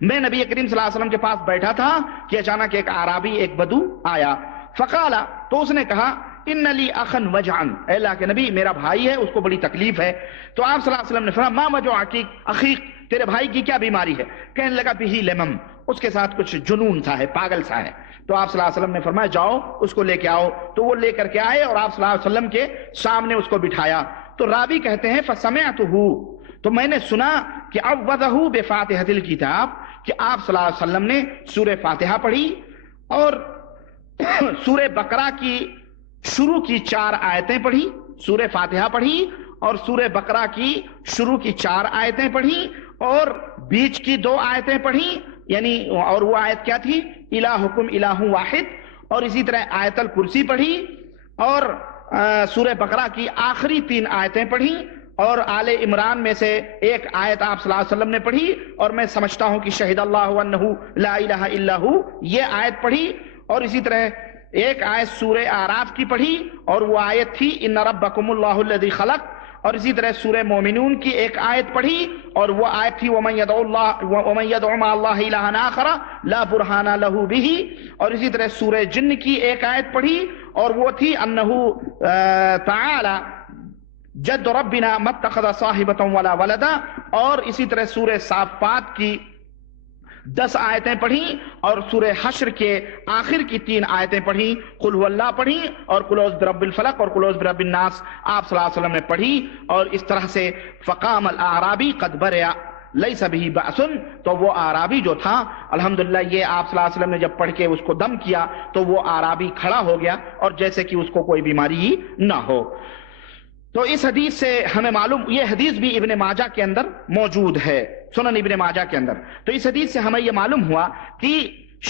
میں نبی کریم صلی اللہ علیہ وسلم کے پاس بیٹھا تھا کہ اچانک ایک اعرابی، ایک بدو آیا. فقال، تو اس نے کہا ان لی اخا وجعا، اے اللہ کے نبی میرا بھائی ہے، اس کو بڑی تکلیف ہے. تو آپ صلی اللہ علیہ وسلم نے فرمایا ما وجعک اخیک، تیرے بھائی کی کیا بیماری ہے؟ کہنے لگا بہ لمم، اس کے ساتھ کچھ جنون سا ہے، پاگل سا ہے. تو آپ صلی اللہ علیہ وسلم نے فرمایا جاؤ اس کو لے کے آؤ. تو وہ لے کر کے آئے اور آپ صلی اللہ علیہ وسلم کے سامنے اس کو بٹھایا. تو راوی کہتے ہیں فسمعتہ، تو میں نے سنا کہ عوذہ بفاتحۃ الکتاب، کہ آپ صلی اللہ علیہ وسلم نے سورہ فاتحہ پڑھی اور سورہ بقرہ کی شروع کی 4 آیتیں پڑھی، سورہ فاتحہ پڑھی اور سورہ بقرہ کی شروع کی 4 آیتیں پڑھی اور بیچ کی 2 آیتیں پڑھی، یعنی اور وہ آیت کیا تھی؟ الہکم الہ واحد. اور اسی طرح آیت الکرسی پڑھی اور سورہ بقرہ کی آخری 3 آیتیں پڑھی اور آل عمران میں سے ایک آیت آپ صلی اللہ علیہ وسلم نے پڑھی اور میں سمجھتا ہوں کہ شہد اللہ انہ لا الہ الا ہو، یہ آیت پڑھی. اور اسی طرح ایک آیت سورہ اعراف کی پڑھی اور وہ آیت تھی ان ربکم اللہ الذی خلق. اور اسی طرح سورہ مومنون کی ایک آیت پڑھی اور وہ آیت تھی ومن یدعو مع اللہ الہا آخر لا برہان لہ بہ. اور اسی طرح سورہ جن کی ایک آیت پڑھی اور وہ تھی انہ تعالی جد ربنا ما اتخذ صاحبۃ ولا ولدا. اور اسی طرح سورہ صافات کی 10 آیتیں پڑھی اور سورہ حشر کے آخر کی 3 آیتیں پڑھی، قل هو اللہ پڑھی اور قل اعوذ برب الفلق اور قل اعوذ برب الناس آپ صلی اللہ علیہ وسلم نے پڑھی. اور اس طرح سے فقام الاعرابی قد برئ لیس به بأس، تو وہ اعرابی جو تھا الحمدللہ یہ آپ صلی اللہ علیہ وسلم نے جب پڑھ کے اس کو دم کیا تو وہ اعرابی کھڑا ہو گیا اور جیسے کہ اس کو کوئی بیماری ہی نہ ہو. تو اس حدیث سے ہمیں معلوم، یہ حدیث بھی ابن ماجہ کے اندر موجود ہے، سنن ابن ماجہ کے اندر. تو اس حدیث سے ہمیں یہ معلوم ہوا کہ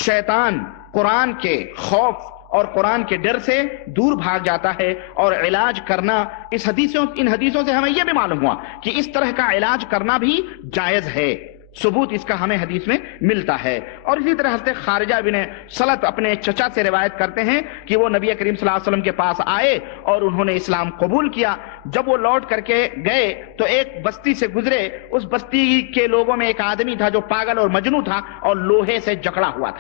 شیطان قرآن کے خوف اور قرآن کے ڈر سے دور بھاگ جاتا ہے اور علاج کرنا ان حدیثوں سے ہمیں یہ بھی معلوم ہوا کہ اس طرح کا علاج کرنا بھی جائز ہے، ثبوت اس کا ہمیں حدیث میں ملتا ہے. اور اسی طرح حضرت خارجہ بن سلط اپنے چچا سے روایت کرتے ہیں کہ وہ نبی کریم صلی اللہ علیہ وسلم کے پاس آئے اور انہوں نے اسلام قبول کیا. جب وہ لوٹ کر کے گئے تو ایک بستی سے گزرے، اس بستی کے لوگوں میں ایک آدمی تھا جو پاگل اور مجنون تھا اور لوہے سے جکڑا ہوا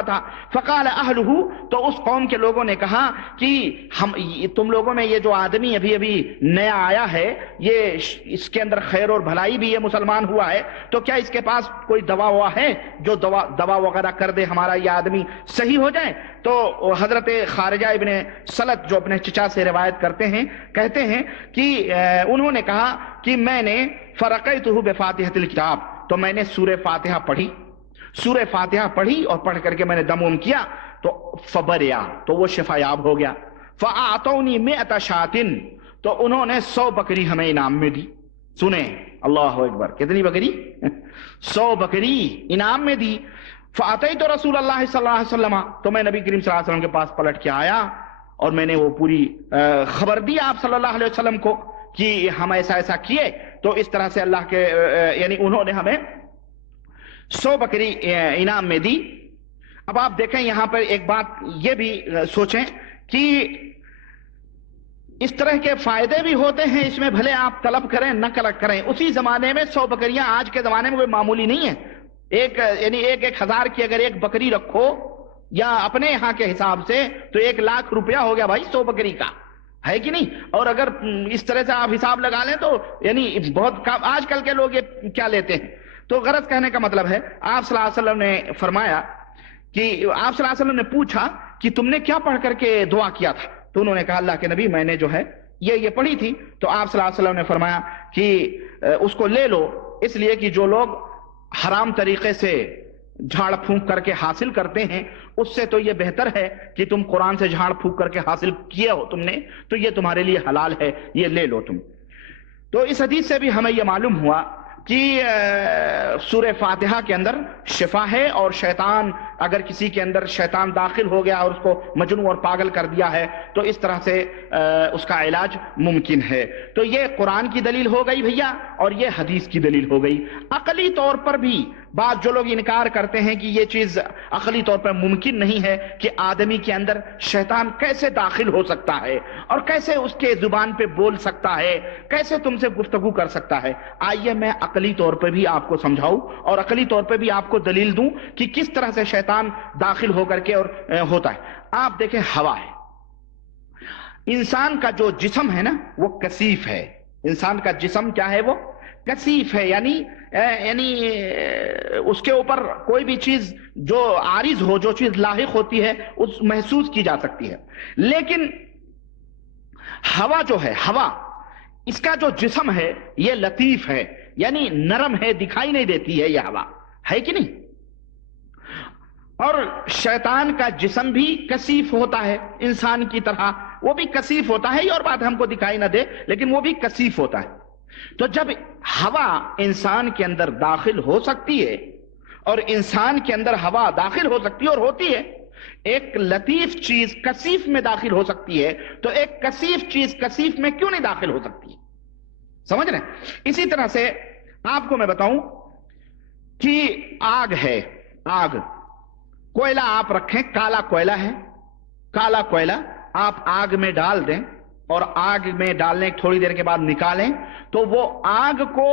تھا. فقال اہلہ، تو اس قوم کے لوگوں نے کہا کہ تم لوگوں میں یہ جو آدمی ابھی نیا آیا ہے، یہ اس کے اندر خیر اور بھلائی بھی، یہ مسلمان ہوا ہے، تو کیا اس کے پاس کوئی دوا ہوا ہے جو دوا وغیرہ کر دے، ہمارا یہ آدمی صحیح ہو جائے؟ تو حضرت خارجہ ابن سلط جو اپنے چچا سے روایت کرتے ہیں کہتے ہیں کہ انہوں نے کہا کہ میں نے فرقیتہ بفاتحۃ الکتاب، تو میں نے سورہ فاتحہ پڑھی اور پڑھ کر کے میں نے دم کیا تو فبریا، تو وہ شفا یاب ہو گیا. فَأَعْطَوْنِي مِئَةَ شَاةٍ، تو انہوں نے 100 بکری ہمیں انعام میں دی. سنیں اللہ اکبر، کتنی بکری؟ 100 بکری انعام میں دی. فَأَتَيْتُ رَسُولَ اللَّهِ صلی اللہ علیہ وسلم، تو میں نبی کریم صلی اللہ علیہ وسلم کے پاس پلٹ کے آیا اور میں نے وہ پوری خبر دی آپ صلی اللہ علیہ وسلم کو کہ ہم ایسا ایسا کیے، تو اس طرح سے اللہ کے یعنی انہوں نے ہمیں 100 بکری انعام میں دی. اب آپ دیکھیں یہاں پر ایک بات یہ بھی سوچیں کہ اس طرح کے فائدے بھی ہوتے ہیں اس میں، بھلے آپ طلب کریں نہ کریں. اسی زمانے میں 100 بکریاں آج کے زمانے میں کوئی معمولی نہیں ہے. یعنی ایک ہزار کی اگر ایک بکری رکھو یا اپنے یہاں کے حساب سے تو 1,00,000 روپیہ ہو گیا بھائی 100 بکری کا، ہے کہ نہیں؟ اور اگر اس طرح سے آپ حساب لگا لیں تو یعنی بہت آج کل کے لوگ یہ کیا لیتے ہیں. تو غرض کہنے کا مطلب ہے آپ صلی اللہ علیہ وسلم نے فرمایا کہ آپ صلی اللہ علیہ وسلم نے پوچھا کہ تم نے کیا پڑھ کر کے دعا کیا تھا؟ تو انہوں نے کہا اللہ کے نبی میں نے جو ہے یہ پڑھی تھی. تو آپ صلی اللہ علیہ وسلم نے فرمایا کہ اس کو لے لو، اس لیے کہ جو لوگ حرام طریقے سے جھاڑ پھونک کر کے حاصل کرتے ہیں اس سے تو یہ بہتر ہے کہ تم قرآن سے جھاڑ پھونک کر کے حاصل کیا ہو تم نے، تو یہ تمہارے لیے حلال ہے، یہ لے لو تم. تو اس حدیث سے بھی ہمیں یہ معلوم ہوا کہ سورہ فاتحہ کے اندر شفا ہے، اور شیطان اگر کسی کے اندر شیطان داخل ہو گیا اور اس کو مجنون اور پاگل کر دیا ہے تو اس طرح سے اس کا علاج ممکن ہے. تو یہ قرآن کی دلیل ہو گئی بھیا، اور یہ حدیث کی دلیل ہو گئی. عقلی طور پر بھی بعض جو لوگ انکار کرتے ہیں کہ یہ چیز عقلی طور پر ممکن نہیں ہے کہ آدمی کے اندر شیطان کیسے داخل ہو سکتا ہے اور کیسے اس کے زبان پہ بول سکتا ہے، کیسے تم سے گفتگو کر سکتا ہے. آئیے میں عقلی طور پہ بھی آپ کو سمجھاؤں اور عقلی طور پہ بھی آپ کو دلیل دوں کہ کس طرح سے شیطان داخل ہو کر کے اور ہوتا ہے. آپ دیکھیں ہوا ہے، انسان کا جو جسم ہے نا وہ کثیف ہے. انسان کا جسم کیا ہے؟ وہ کثیف ہے، یعنی اس کے اوپر کوئی بھی چیز جو عارض ہو، جو چیز لاحق ہوتی ہے اس محسوس کی جا سکتی ہے. لیکن ہوا جو ہے، ہوا اس کا جو جسم ہے یہ لطیف ہے، یعنی نرم ہے، دکھائی نہیں دیتی ہے یہ ہوا، ہے کہ نہیں؟ اور شیطان کا جسم بھی کثیف ہوتا ہے انسان کی طرح، وہ بھی کثیف ہوتا ہے، یہ اور بات ہم کو دکھائی نہ دے لیکن وہ بھی کثیف ہوتا ہے. تو جب ہوا انسان کے اندر داخل ہو سکتی ہے اور انسان کے اندر ہوا داخل ہو سکتی ہے اور ہوتی ہے، ایک لطیف چیز کثیف میں داخل ہو سکتی ہے، تو ایک کثیف چیز کثیف میں کیوں نہیں داخل ہو سکتی؟ سمجھ رہے ہیں؟ اسی طرح سے آپ کو میں بتاؤں کہ آگ ہے، آگ، کوئلہ آپ رکھیں، کالا کوئلہ ہے، کالا کوئلہ آپ آگ میں ڈال دیں اور آگ میں ڈالنے تھوڑی دیر کے بعد نکالیں تو وہ آگ کو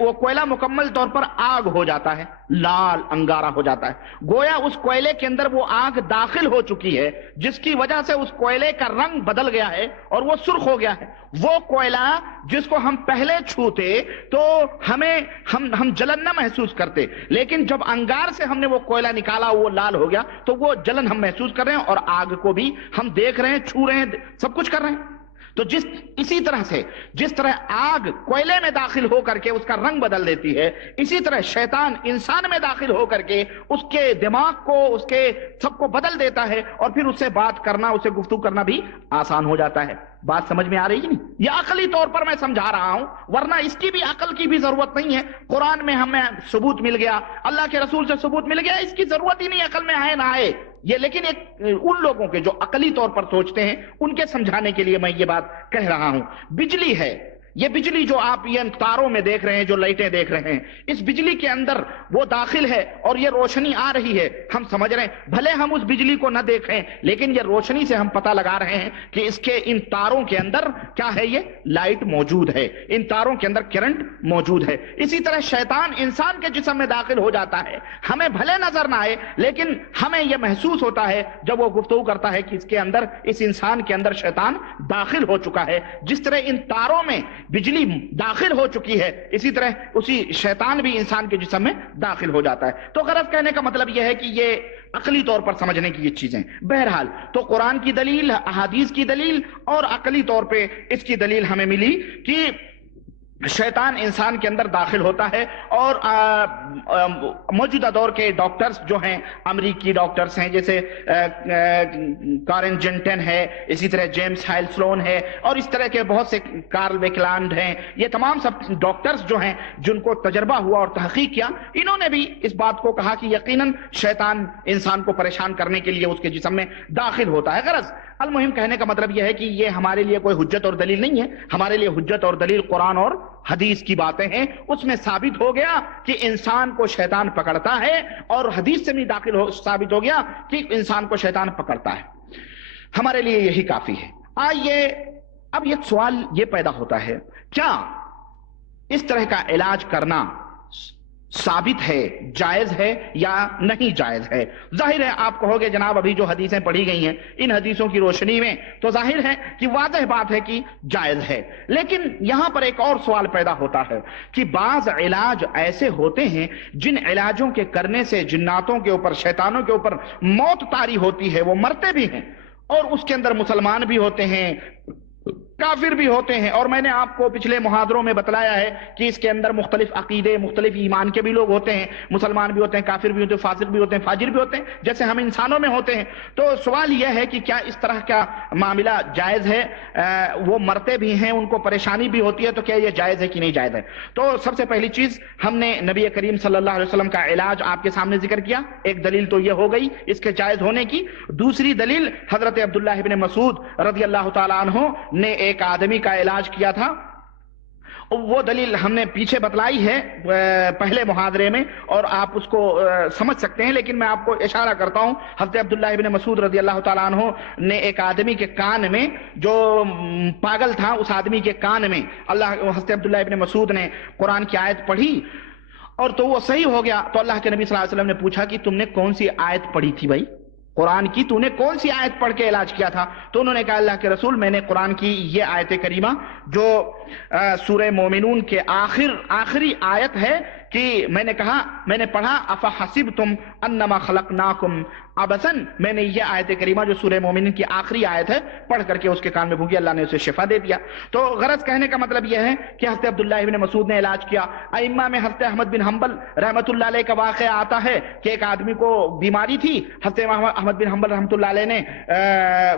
وہ کوئلہ مکمل طور پر آگ ہو جاتا ہے، لال انگارہ ہو جاتا ہے. گویا اس کوئلے کے اندر وہ آگ داخل ہو چکی ہے جس کی وجہ سے اس کوئلے کا رنگ بدل گیا ہے اور وہ سرخ ہو گیا ہے. وہ کوئلہ جس کو ہم پہلے چھوتے تو ہم جلن نہ محسوس کرتے، لیکن جب انگار سے ہم نے وہ کوئلہ نکالا وہ لال ہو گیا تو وہ جلن ہم محسوس کر رہے ہیں اور آگ کو بھی ہم دیکھ رہے ہیں، چھو رہے ہیں، سب کچھ کر رہے ہیں. تو اسی طرح سے جس طرح آگ کوئلے میں داخل ہو کر کے اس کا رنگ بدل دیتی ہے، اسی طرح شیطان انسان میں داخل ہو کر کے اس کے دماغ کو، اس کے سب کو بدل دیتا ہے اور پھر اس سے بات کرنا، اس سے گفتگو کرنا بھی آسان ہو جاتا ہے. بات سمجھ میں آ رہی ہے نہیں؟ یہ عقلی طور پر میں سمجھا رہا ہوں، ورنہ اس کی بھی عقل کی بھی ضرورت نہیں ہے. قرآن میں ہمیں ثبوت مل گیا، اللہ کے رسول سے ثبوت مل گیا، اس کی ضرورت ہی نہیں عقل میں آئے نہ آئے یہ. لیکن ان لوگوں کے جو عقلی طور پر سوچتے ہیں ان کے سمجھانے کے لیے میں یہ بات کہہ رہا ہوں. بجلی ہے، یہ بجلی جو آپ یہ تاروں میں دیکھ رہے ہیں، جو لائٹیں دیکھ رہے ہیں، اس بجلی کے اندر وہ داخل ہے اور یہ روشنی آ رہی ہے. ہم سمجھ رہے ہیں، بھلے ہم اس بجلی کو نہ دیکھیں لیکن یہ روشنی سے ہم پتہ لگا رہے ہیں کہ اس کے ان تاروں کے اندر کیا ہے، یہ لائٹ موجود ہے، ان تاروں کے اندر کرنٹ موجود ہے. اسی طرح شیطان انسان کے جسم میں داخل ہو جاتا ہے، ہمیں بھلے نظر نہ آئے لیکن ہمیں یہ محسوس ہوتا ہے جب وہ گفتگو کرتا ہے کہ اس کے اندر، اس انسان کے اندر شیطان داخل ہو چکا ہے. جس طرح ان تاروں میں بجلی داخل ہو چکی ہے اسی طرح اسی شیطان بھی انسان کے جسم میں داخل ہو جاتا ہے. تو غرض کہنے کا مطلب یہ ہے کہ یہ عقلی طور پر سمجھنے کی یہ چیزیں. بہرحال تو قرآن کی دلیل، احادیث کی دلیل اور عقلی طور پہ اس کی دلیل ہمیں ملی کہ شیطان انسان کے اندر داخل ہوتا ہے، اور موجودہ دور کے ڈاکٹرز جو ہیں، امریکی ڈاکٹرز ہیں جیسے کارن جنٹن ہے، اسی طرح جیمز ہائل سلون ہے، اور اس طرح کے بہت سے کارل ویکلانڈ ہیں، یہ تمام سب ڈاکٹرز جو ہیں جن کو تجربہ ہوا اور تحقیق کیا، انہوں نے بھی اس بات کو کہا کہ یقیناً شیطان انسان کو پریشان کرنے کے لیے اس کے جسم میں داخل ہوتا ہے۔ غرض المہم کہنے کا مطلب یہ ہے کہ یہ ہمارے لیے کوئی حجت اور دلیل نہیں ہے، ہمارے لیے حجت اور دلیل قرآن اور حدیث کی باتیں ہیں۔ اس میں ثابت ہو گیا کہ انسان کو شیطان پکڑتا ہے، اور حدیث سے بھی ثابت ہو گیا کہ انسان کو شیطان پکڑتا ہے۔ ہمارے لیے یہی کافی ہے۔ آئیے اب یہ سوال یہ پیدا ہوتا ہے، کیا اس طرح کا علاج کرنا ثابت ہے، جائز ہے یا نہیں جائز ہے؟ ظاہر ہے آپ کہو گے جناب ابھی جو حدیثیں پڑھی گئی ہیں ان حدیثوں کی روشنی میں تو ظاہر ہے کہ واضح بات ہے کہ جائز ہے، لیکن یہاں پر ایک اور سوال پیدا ہوتا ہے کہ بعض علاج ایسے ہوتے ہیں جن علاجوں کے کرنے سے جناتوں کے اوپر، شیطانوں کے اوپر موت طاری ہوتی ہے، وہ مرتے بھی ہیں، اور اس کے اندر مسلمان بھی ہوتے ہیں، کافر بھی ہوتے ہیں۔ اور میں نے آپ کو پچھلے محاضروں میں بتلایا ہے کہ اس کے اندر مختلف عقیدے، مختلف ایمان کے بھی لوگ ہوتے ہیں، مسلمان بھی ہوتے ہیں، کافر بھی ہوتے ہیں، فاسق بھی ہوتے ہیں، فاجر بھی ہوتے ہیں، جیسے ہم انسانوں میں ہوتے ہیں۔ تو سوال یہ ہے کہ کیا اس طرح کا معاملہ جائز ہے؟ وہ مرتے بھی ہیں، ان کو پریشانی بھی ہوتی ہے، تو کیا یہ جائز ہے کہ نہیں جائز ہے؟ تو سب سے پہلی چیز ہم نے نبی کریم صلی اللہ علیہ وسلم کا علاج آپ کے سامنے ذکر کیا، ایک دلیل تو یہ ہو گئی اس کے جائز ہونے کی۔ دوسری دلیل حضرت عبداللہ ابن مسعود رضی اللہ تعالیٰ عنہ نے ایک آدمی کا علاج کیا تھا، وہ دلیل ہم نے پیچھے بتلائی ہے پہلے محاضرے میں، اور آپ اس کو سمجھ سکتے ہیں، لیکن میں آپ کو اشارہ کرتا ہوں۔ حضرت عبداللہ ابن مسعود رضی اللہ تعالیٰ عنہ نے ایک آدمی کے کان میں، جو پاگل تھا اس آدمی کے کان میں حضرت عبداللہ ابن مسعود نے قرآن کی آیت پڑھی، اور تو وہ صحیح ہو گیا۔ تو اللہ کے نبی صلی اللہ علیہ وسلم نے پوچھا کہ تم نے کون سی آیت پڑھی تھی بھائی؟ قرآن کی تو نے کون سی آیت پڑھ کے علاج کیا تھا؟ تو انہوں نے کہا اللہ کے رسول میں نے قرآن کی یہ آیت کریمہ جو سورہ مومنون کے آخری آیت ہے، کہ میں نے کہا، میں نے پڑھا افحسبتم انما خلقناکم عبثا، میں نے یہ آیت کریمہ جو سورہ مومنین کی آخری آیت ہے پڑھ کر کے اس کے کان میں پھونکی، اللہ نے اسے شفا دے دیا۔ تو غرض کہنے کا مطلب یہ ہے کہ حضرت عبداللہ ابن مسعود نے علاج کیا۔ ائمہ میں حضرت احمد بن حنبل رحمۃ اللہ علیہ کا واقعہ آتا ہے کہ ایک آدمی کو بیماری تھی، حضرت احمد بن حنبل رحمۃ اللہ علیہ نے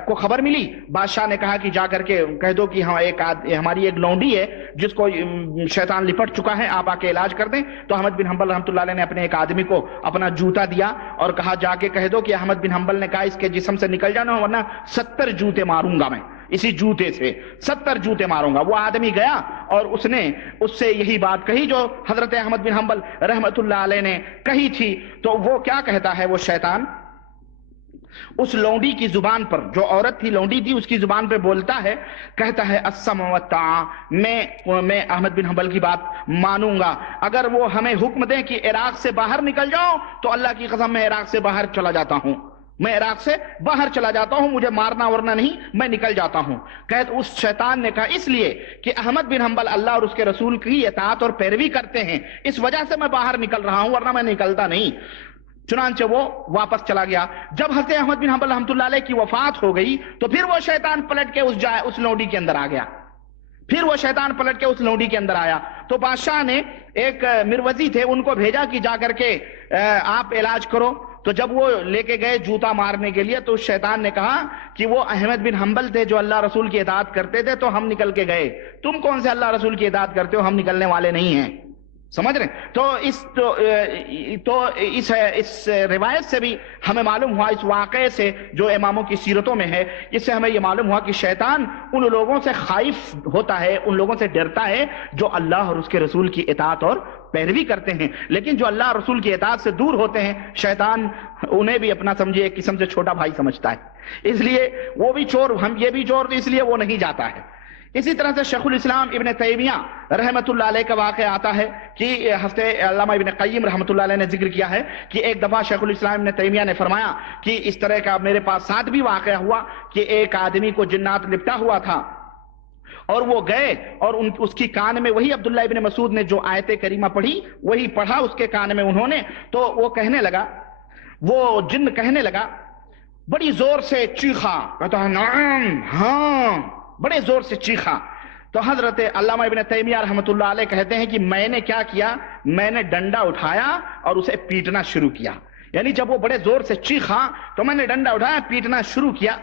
کو خبر ملی، بادشاہ نے کہا کہ جا کر کے کہہ دو کہ ہاں ہماری ایک لونڈی ہے جس کو شیطان لپٹ چکا ہے، آپ آ کے علاج کر دیں۔ تو احمد بن حنبل رحمۃ اللہ علیہ نے اپنے ایک آدمی کو اپنا جوتا دیا اور کہا جا کے کہہ دو کہ احمد بن حنبل نے کہا اس کے جسم سے نکل جانا ورنہ 70 جوتے ماروں گا، میں اسی جوتے سے 70 جوتے ماروں گا۔ وہ آدمی گیا اور اس نے اس سے یہی بات کہی جو حضرت احمد بن حنبل رحمۃ اللہ علیہ نے کہی تھی۔ تو وہ کیا کہتا ہے، وہ شیطان اس لونڈی کی زبان پر، جو عورت تھی لونڈی تھی، اس کی زبان پہ بولتا ہے، کہتا ہے السمع والطاعہ، میں احمد بن حنبل کی بات مانوں گا، اگر وہ ہمیں حکم دیں کہ عراق سے باہر نکل جاؤ تو اللہ کی قسم میں عراق سے باہر چلا جاتا ہوں، میں عراق سے باہر چلا جاتا ہوں، مجھے مارنا ورنہ نہیں، میں نکل جاتا ہوں۔ اس شیطان نے کہا اس لیے کہ احمد بن حنبل اللہ اور اس کے رسول کی اطاعت اور پیروی کرتے ہیں، اس وجہ سے میں باہر نکل رہا ہوں ورنہ میں نکلتا نہیں۔ چنانچہ وہ واپس چلا گیا۔ جب حضرت احمد بن حنبل رحمۃ اللہ علیہ کی وفات ہو گئی تو پھر وہ شیطان پلٹ کے اس لونڈی کے اندر آ گیا، پھر وہ شیطان پلٹ کے اس لونڈی کے اندر آیا۔ تو بادشاہ نے ایک مروزی تھے ان کو بھیجا کہ جا کر کے آپ علاج کرو۔ تو جب وہ لے کے گئے جوتا مارنے کے لیے تو شیطان نے کہا کہ وہ احمد بن حنبل تھے جو اللہ رسول کی اطاعت کرتے تھے تو ہم نکل کے گئے، تم کون سے اللہ رسول کی اطاعت کرتے ہو، ہم نکلنے والے نہیں ہیں۔ سمجھ رہے ہیں؟ تو اس روایت سے بھی ہمیں معلوم ہوا، اس واقعے سے جو اماموں کی سیرتوں میں ہے، اس سے ہمیں یہ معلوم ہوا کہ شیطان ان لوگوں سے خائف ہوتا ہے، ان لوگوں سے ڈرتا ہے جو اللہ اور اس کے رسول کی اطاعت اور پیروی کرتے ہیں، لیکن جو اللہ اور رسول کی اطاعت سے دور ہوتے ہیں شیطان انہیں بھی اپنا سمجھے ایک قسم سے چھوٹا بھائی سمجھتا ہے، اس لیے وہ بھی چور، ہم یہ بھی چور، اس لیے وہ نہیں جاتا ہے۔ اسی طرح سے شیخ الاسلام ابن تیمیہ رحمۃ اللہ علیہ کا واقعہ آتا ہے کہ حضرت علامہ ابن قیم رحمۃ اللہ علیہ نے ذکر کیا ہے کہ ایک دفعہ شیخ الاسلام ابن تیمیہ نے فرمایا کہ اس طرح کا میرے پاس ساتھ بھی واقعہ ہوا کہ ایک آدمی کو جنات لپٹا ہوا تھا اور وہ گئے اور اس کی کان میں وہی عبداللہ ابن مسعود نے جو آیت کریمہ پڑھی وہی پڑھا اس کے کان میں انہوں نے، تو وہ کہنے لگا، وہ جن کہنے لگا، بڑی زور سے چیخا، کہتا ہے نعم، ہاں، بڑے زور سے چیخا، تو حضرت علامہ ابن تیمیہ رحمۃ اللہ علیہ کہتے ہیں کہ میں نے کیا کیا، میں نے ڈنڈا اٹھایا اور اسے پیٹنا شروع کیا. یعنی جب وہ بڑے زور سے چیخا تو میں نے ڈنڈا اٹھایا، پیٹنا شروع کیا،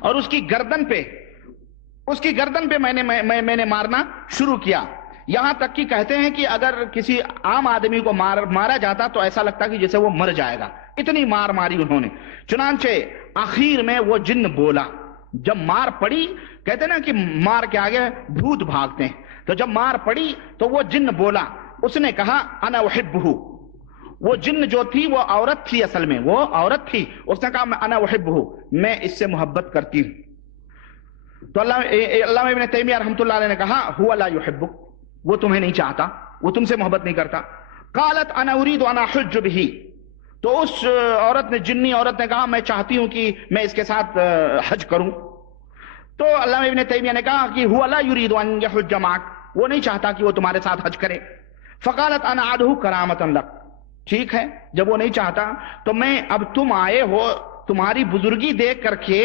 اور اس کی گردن پہ میں نے مارنا شروع کیا. یہاں تک کہ کہتے ہیں کہ اگر کسی عام آدمی کو مارا جاتا تو ایسا لگتا کہ جیسے وہ مر جائے گا، اتنی مار ماری انہوں نے. چنانچہ آخر میں وہ جن بولا، جب مار پڑی، کہتے ہیں نا کہ مار کے آگے بھوت بھاگتے ہیں، تو جب مار پڑی تو وہ جن بولا، اس نے کہا انا احبہ. وہ جن جو تھی وہ عورت تھی، اصل میں وہ عورت تھی، اس نے کہا انا احبہ، میں اس سے محبت کرتی ہوں. تو علامہ ابن تیمیہ رحمۃ اللہ علیہ نے کہا هو لا يحبک، وہ تمہیں نہیں چاہتا، وہ تم سے محبت نہیں کرتا. قالت انا اريد ان احج به، تو اس عورت نے، جنی عورت نے کہا میں چاہتی ہوں کہ میں اس کے ساتھ حج کروں. تو علامہ ابن تیمیہ نے کہا کہ هو لا يريد ان يحج معك، وہ نہیں چاہتا کہ وہ تمہارے ساتھ حج کرے. فقالت انا ادعو کرامۃ لک، ٹھیک ہے جب وہ نہیں چاہتا تو میں، اب تم آئے ہو، تمہاری بزرگی دیکھ کر کے،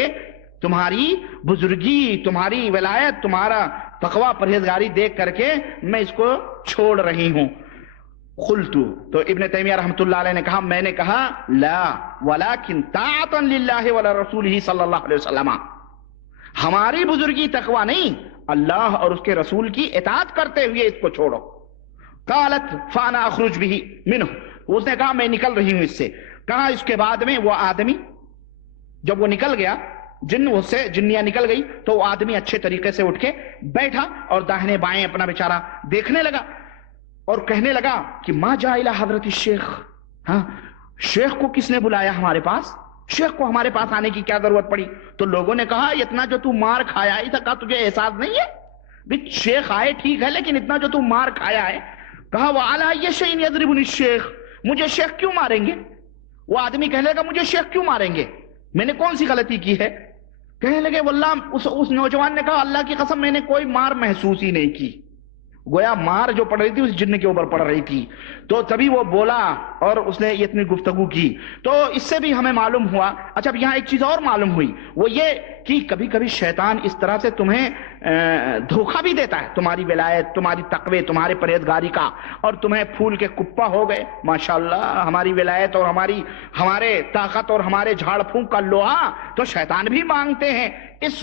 تمہاری بزرگی، تمہاری ولایت، تمہارا تقوی پرہیزگاری دیکھ کر کے میں اس کو چھوڑ رہی ہوں. قلت، تو ابن تیمیہ رحمۃ اللہ علیہ نے کہا، میں نے کہا لا ولکن طاعۃ للہ ولرسولہ صلی اللہ علیہ وسلم، ہماری بزرگی تقوی نہیں، اللہ اور اس کے رسول کی اطاعت کرتے ہوئے اس کو چھوڑو. قالت فانا اخرج به منه، اس نے کہا میں نکل رہی ہوں اس سے. کہا اس کے بعد میں وہ آدمی جب وہ نکل گیا، جن اس سے جنیاں نکل گئی، تو وہ آدمی اچھے طریقے سے اٹھ کے بیٹھا اور داہنے بائیں اپنا بیچارہ دیکھنے لگا اور کہنے لگا کہ ما جاء الى حضرت الشیخ، ہاں شیخ کو کس نے بلایا ہمارے پاس، شیخ کو ہمارے پاس آنے کی کیا ضرورت پڑی. تو لوگوں نے کہا اتنا جو تو مار کھایا ہی تھا، تجھے احساس نہیں ہے بھی شیخ آئے ٹھیک ہے، لیکن اتنا جو تو مار کھایا ہے. کہا وعلی ای شیء یضربنی الشیخ، مجھے شیخ کیوں ماریں گے. وہ آدمی کہنے لگا مجھے شیخ کیوں ماریں گے، میں نے کون سی غلطی کی ہے. کہنے لگے واللہ، اس نوجوان نے کہا اللہ کی قسم میں نے کوئی مار محسوس ہی نہیں کی. گویا مار جو پڑ رہی تھی اس جن کے اوپر پڑ رہی تھی. تو تبھی وہ بولا اور اس نے اتنی گفتگو کی. تو اس سے بھی ہمیں معلوم ہوا. اچھا اب یہاں ایک چیز اور معلوم ہوئی، وہ یہ کہ کبھی کبھی شیطان اس طرح سے تمہیں دھوکہ بھی دیتا ہے، تمہاری ولایت، تمہاری تقوی، تمہارے پرہیزگاری کا، اور تمہیں پھول کے کپا ہو گئے. ماشاءاللہ ہماری ولایت اور ہمارے طاقت اور ہمارے جھاڑ پھونک کا لوہا تو شیطان بھی مانگتے ہیں. اس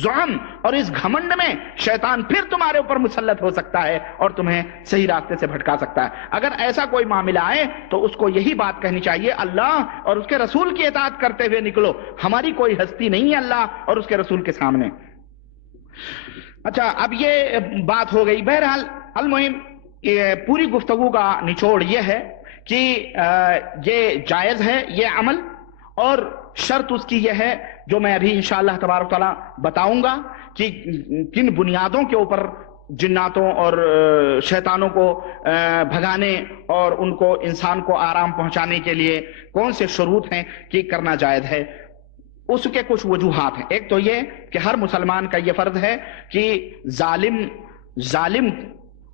ظلم اور اس گھمنڈ میں شیطان پھر تمہارے اوپر مسلط ہو سکتا ہے اور تمہیں صحیح راستے سے بھٹکا سکتا ہے. اگر ایسا کوئی معاملہ آئے تو اس کو یہی بات کہنی چاہیے، اللہ اور اس کے رسول کی اطاعت کرتے ہوئے نکلو، ہماری کوئی ہستی نہیں ہے اللہ اور اس کے رسول کے سامنے. اچھا اب یہ بات ہو گئی. بہرحال المہم پوری گفتگو کا نچوڑ یہ ہے کہ یہ جائز ہے یہ عمل، اور شرط اس کی یہ ہے جو میں ابھی انشاءاللہ تبارک تعالیٰ بتاؤں گا کہ کن بنیادوں کے اوپر جناتوں اور شیطانوں کو بھگانے اور ان کو انسان کو آرام پہنچانے کے لیے کون سے شروط ہیں کہ کرنا جائز ہے. اس کے کچھ وجوہات ہیں. ایک تو یہ کہ ہر مسلمان کا یہ فرض ہے کہ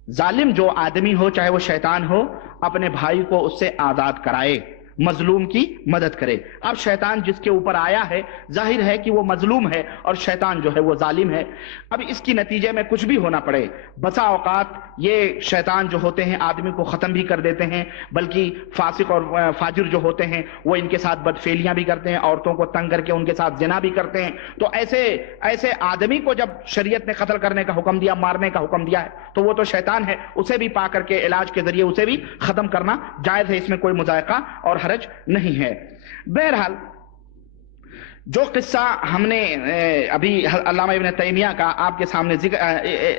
ظالم جو آدمی ہو، چاہے وہ شیطان ہو، اپنے بھائی کو اس سے آزاد کرائے، مظلوم کی مدد کرے. اب شیطان جس کے اوپر آیا ہے ظاہر ہے کہ وہ مظلوم ہے اور شیطان جو ہے وہ ظالم ہے. اب اس کی نتیجے میں کچھ بھی ہونا پڑے، بسا اوقات یہ شیطان جو ہوتے ہیں آدمی کو ختم بھی کر دیتے ہیں، بلکہ فاسق اور فاجر جو ہوتے ہیں وہ ان کے ساتھ بدفعلیاں بھی کرتے ہیں، عورتوں کو تنگ کر کے ان کے ساتھ زنا بھی کرتے ہیں. تو ایسے آدمی کو جب شریعت نے قتل کرنے کا حکم دیا، مارنے کا حکم دیا ہے، تو وہ تو شیطان ہے، اسے بھی پا کر کے علاج کے ذریعے اسے بھی ختم کرنا جائز ہے، اس میں کوئی مذائقہ اور حرج نہیں ہے. بہرحال جو قصہ ہم نے ابھی علامہ ابن تیمیہ کا آپ کے سامنے ذکر،